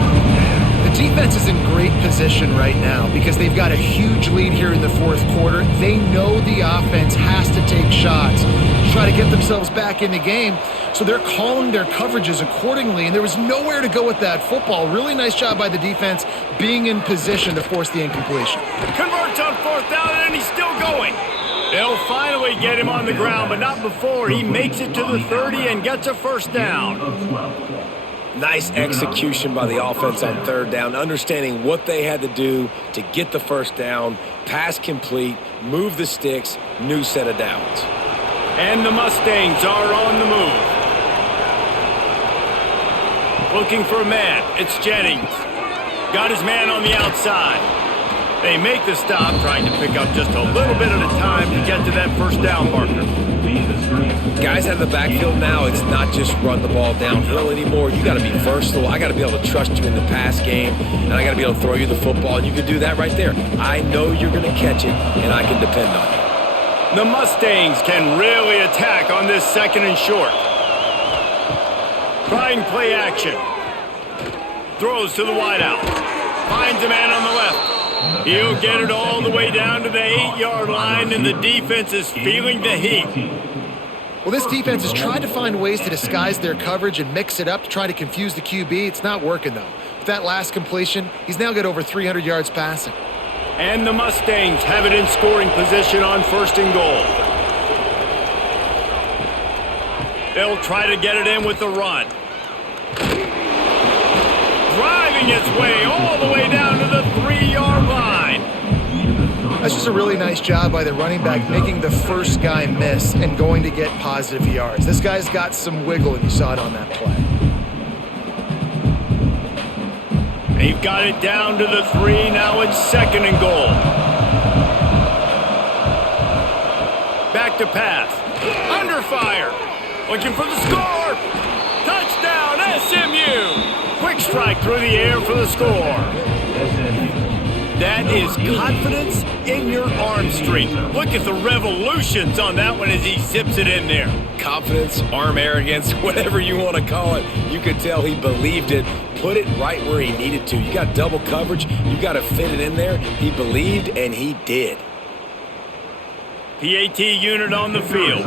The defense is in great position right now because they've got a huge lead here in the 4th quarter. They know the offense has to take shots to try to get themselves back in the game, so they're calling their coverages accordingly, and there was nowhere to go with that football. Really nice job by the defense being in position to force the incompletion. Converts on 4th down, and he's still going. They'll finally get him on the ground, but not before he makes it to the 30 and gets a first down. Nice execution by the offense on 3rd down, understanding what they had to do to get the first down, pass complete, move the sticks, new set of downs. And the Mustangs are on the move. Looking for a man, it's Jennings. Got his man on the outside. They make the stop, trying to pick up just a little bit at a time to get to that first down marker. Guys out of the backfield now, it's not just run the ball downhill anymore. You got to be versatile. I got to be able to trust you in the pass game, and I got to be able to throw you the football, and you can do that right there. I know you're going to catch it, and I can depend on it. The Mustangs can really attack on this 2nd and short. Trying play action. Throws to the wideout. Finds a man on the left. He'll get it all the way down to the 8-yard line, and the defense is feeling the heat. Well, this defense has tried to find ways to disguise their coverage and mix it up to try to confuse the QB. It's not working, though. With that last completion, he's now got over 300 yards passing. And the Mustangs have it in scoring position on 1st and goal. They'll try to get it in with the run. Driving its way all the way down to the 3-yard line. That's just a really nice job by the running back, making the first guy miss and going to get positive yards. This guy's got some wiggle, and you saw it on that play. They've got it down to the 3. Now it's 2nd and goal. Back to pass. Under fire. Looking for the score. Touchdown, SMU. Quick strike through the air for the score. That is confidence in your arm strength. Look at the revolutions on that one as he zips it in there. Confidence, arm arrogance, whatever you want to call it. You could tell he believed it, put it right where he needed to. You got double coverage, you got to fit it in there. He believed, and he did. PAT unit on the field.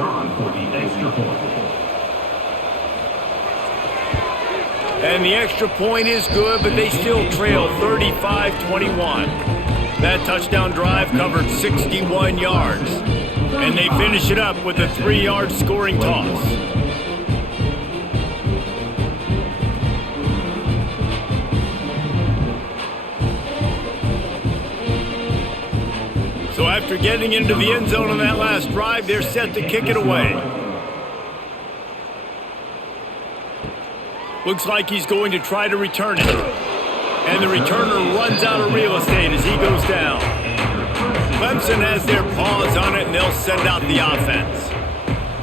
And the extra point is good, but they still trail 35-21. That touchdown drive covered 61 yards. And they finish it up with a 3-yard scoring toss. So after getting into the end zone on that last drive, they're set to kick it away. Looks like he's going to try to return it. And the returner runs out of real estate as he goes down. Clemson has their paws on it, and they'll send out the offense.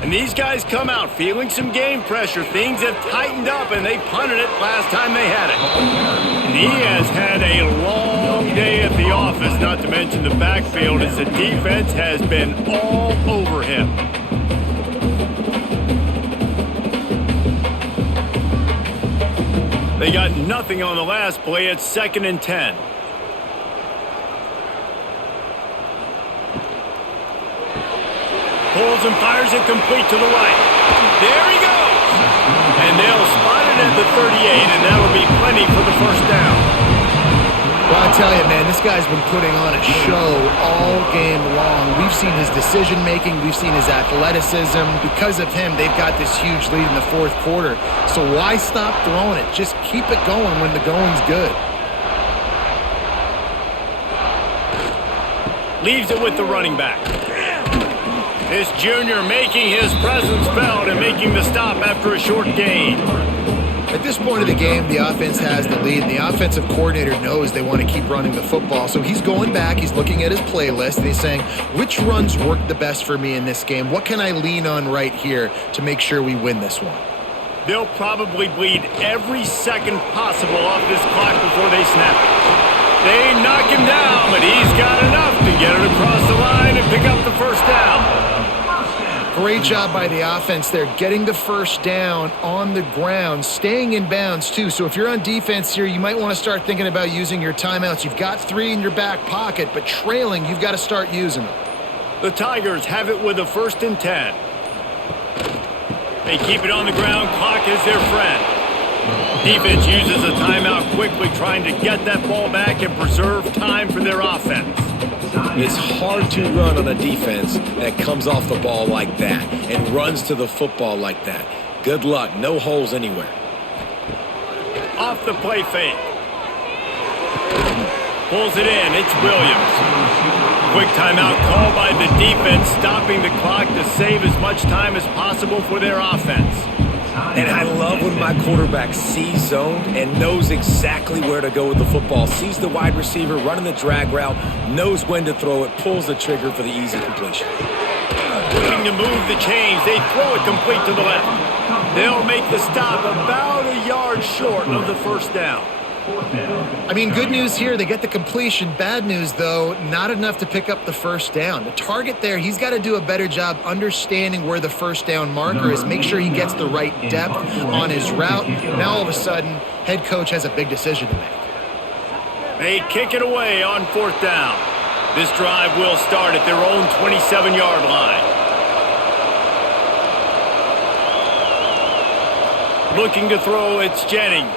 And these guys come out feeling some game pressure. Things have tightened up, and they punted it last time they had it. And he has had a long day at the office, not to mention the backfield, as the defense has been all over him. They got nothing on the last play. It's 2nd and 10. Pulls and fires it complete to the right. There he goes. And they'll spot it at the 38, and that'll be plenty for the first down. Well, I tell you, man, this guy's been putting on a show all game long. We've seen his decision-making. We've seen his athleticism. Because of him, they've got this huge lead in the fourth quarter. So why stop throwing it? Just keep it going when the going's good. Leaves it with the running back. This junior making his presence felt and making the stop after a short gain. At this point of the game, the offense has the lead, and the offensive coordinator knows they want to keep running the football. So he's going back, he's looking at his playlist, and he's saying, which runs work the best for me in this game? What can I lean on right here to make sure we win this one? They'll probably bleed every second possible off this clock before they snap it. They knock him down, but he's got enough to get it across the line and pick up the first down. Great job by the offense there, getting the first down on the ground, staying in bounds too. So if you're on defense here, you might want to start thinking about using your timeouts. You've got 3 in your back pocket, but trailing, you've got to start using them. The Tigers have it with a 1st and 10. They keep it on the ground. Clock is their friend. Defense uses a timeout quickly, trying to get that ball back and preserve time for their offense. It's hard to run on a defense that comes off the ball like that and runs to the football like that. Good luck. No holes anywhere. Off the play fake. Pulls it in. It's Williams. Quick timeout call by the defense, stopping the clock to save as much time as possible for their offense. And I love when my quarterback sees zone and knows exactly where to go with the football. Sees the wide receiver running the drag route, knows when to throw it, pulls the trigger for the easy completion. Looking to move the chains, they throw it complete to the left. They'll make the stop about a yard short of the first down. I mean, good news here, they get the completion. Bad news, though, not enough to pick up the first down. The target there, he's got to do a better job understanding where the first down marker is, make sure he gets the right depth on his route. Now, all of a sudden, head coach has a big decision to make. They kick it away on 4th down. This drive will start at their own 27-yard line. Looking to throw, it's Jennings.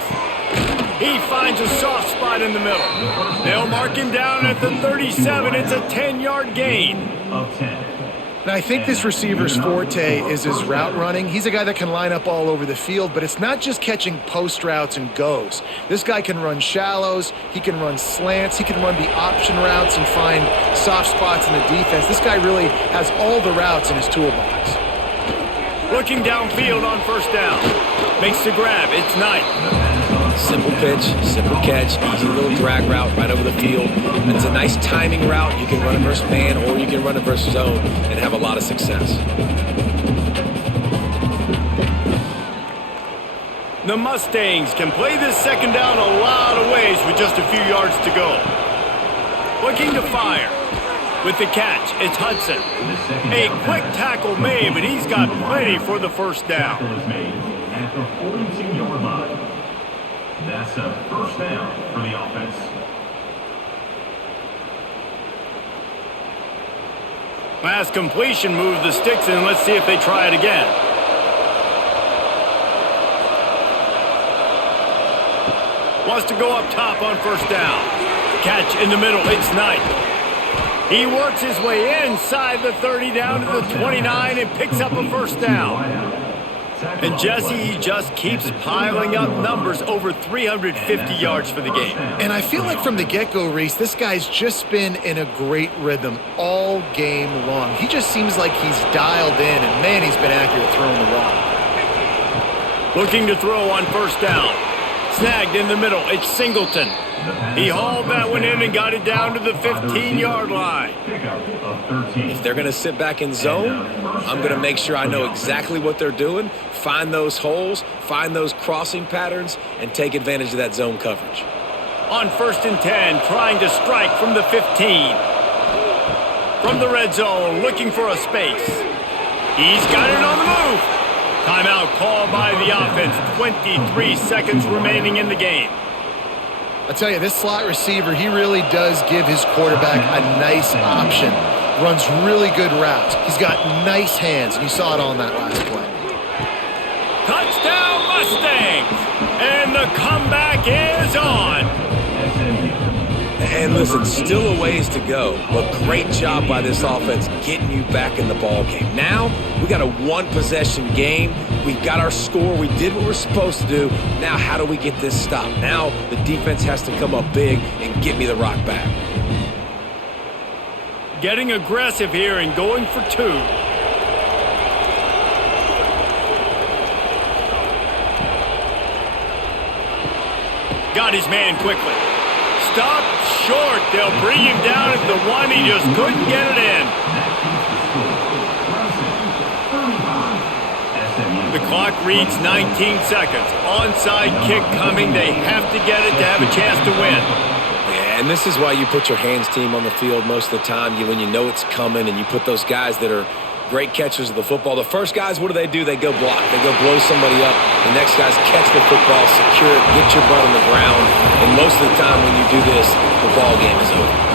He finds a soft spot in the middle. They'll mark him down at the 37. It's a 10-yard gain. And I think this receiver's forte is his route running. He's a guy that can line up all over the field, but it's not just catching post routes and goes. This guy can run shallows, he can run slants, he can run the option routes and find soft spots in the defense. This guy really has all the routes in his toolbox. Looking downfield on 1st down. Makes the grab. It's Knight. Simple pitch, simple catch, easy little drag route right over the field. It's a nice timing route. You can run it versus man or you can run it versus zone and have a lot of success. The Mustangs can play this 2nd down a lot of ways with just a few yards to go. Looking to fire. With the catch, it's Hudson. A quick tackle made, but he's got plenty for the first down. That's a first down for the offense. Last completion moved the sticks in. Let's see if they try it again. Wants to go up top on 1st down. Catch in the middle. It's Knight. He works his way inside the 30 down to the 29 and picks up a first down. And Jesse, he just keeps piling up numbers, over 350 yards for the game. And I feel like from the get-go, Reese, this guy's just been in a great rhythm all game long. He just seems like he's dialed in, and man, he's been accurate throwing the rock. Looking to throw on 1st down. Snagged in the middle. It's Singleton. He hauled that one in and got it down to the 15-yard line. If they're going to sit back in zone, I'm going to make sure I know exactly what they're doing, find those holes, find those crossing patterns, and take advantage of that zone coverage. On 1st and 10, trying to strike from the 15. From the red zone, looking for a space. He's got it on the move. Timeout called by the offense. 23 seconds remaining in the game. I tell you, this slot receiver, he really does give his quarterback a nice option. Runs really good routes. He's got nice hands, and you saw it on that last play. Touchdown Mustangs! And the comeback is on. And listen, still a ways to go, but great job by this offense getting you back in the ball game. Now, we got a one-possession game. We got our score. We did what we're supposed to do. Now, how do we get this stopped? Now, the defense has to come up big and get me the rock back. Getting aggressive here and going for two. Got his man quickly. Stopped short. They'll bring him down at the one. He just couldn't get it in. The clock reads 19 seconds. Onside kick coming. They have to get it to have a chance to win. Yeah, and this is why you put your hands team on the field most of the time. When you know it's coming and you put those guys that are great catchers of the football. The first guys, what do? They go block. They go blow somebody up. The next guys catch the football, secure it, get your butt on the ground. And most of the time when you do this, the ball game is over.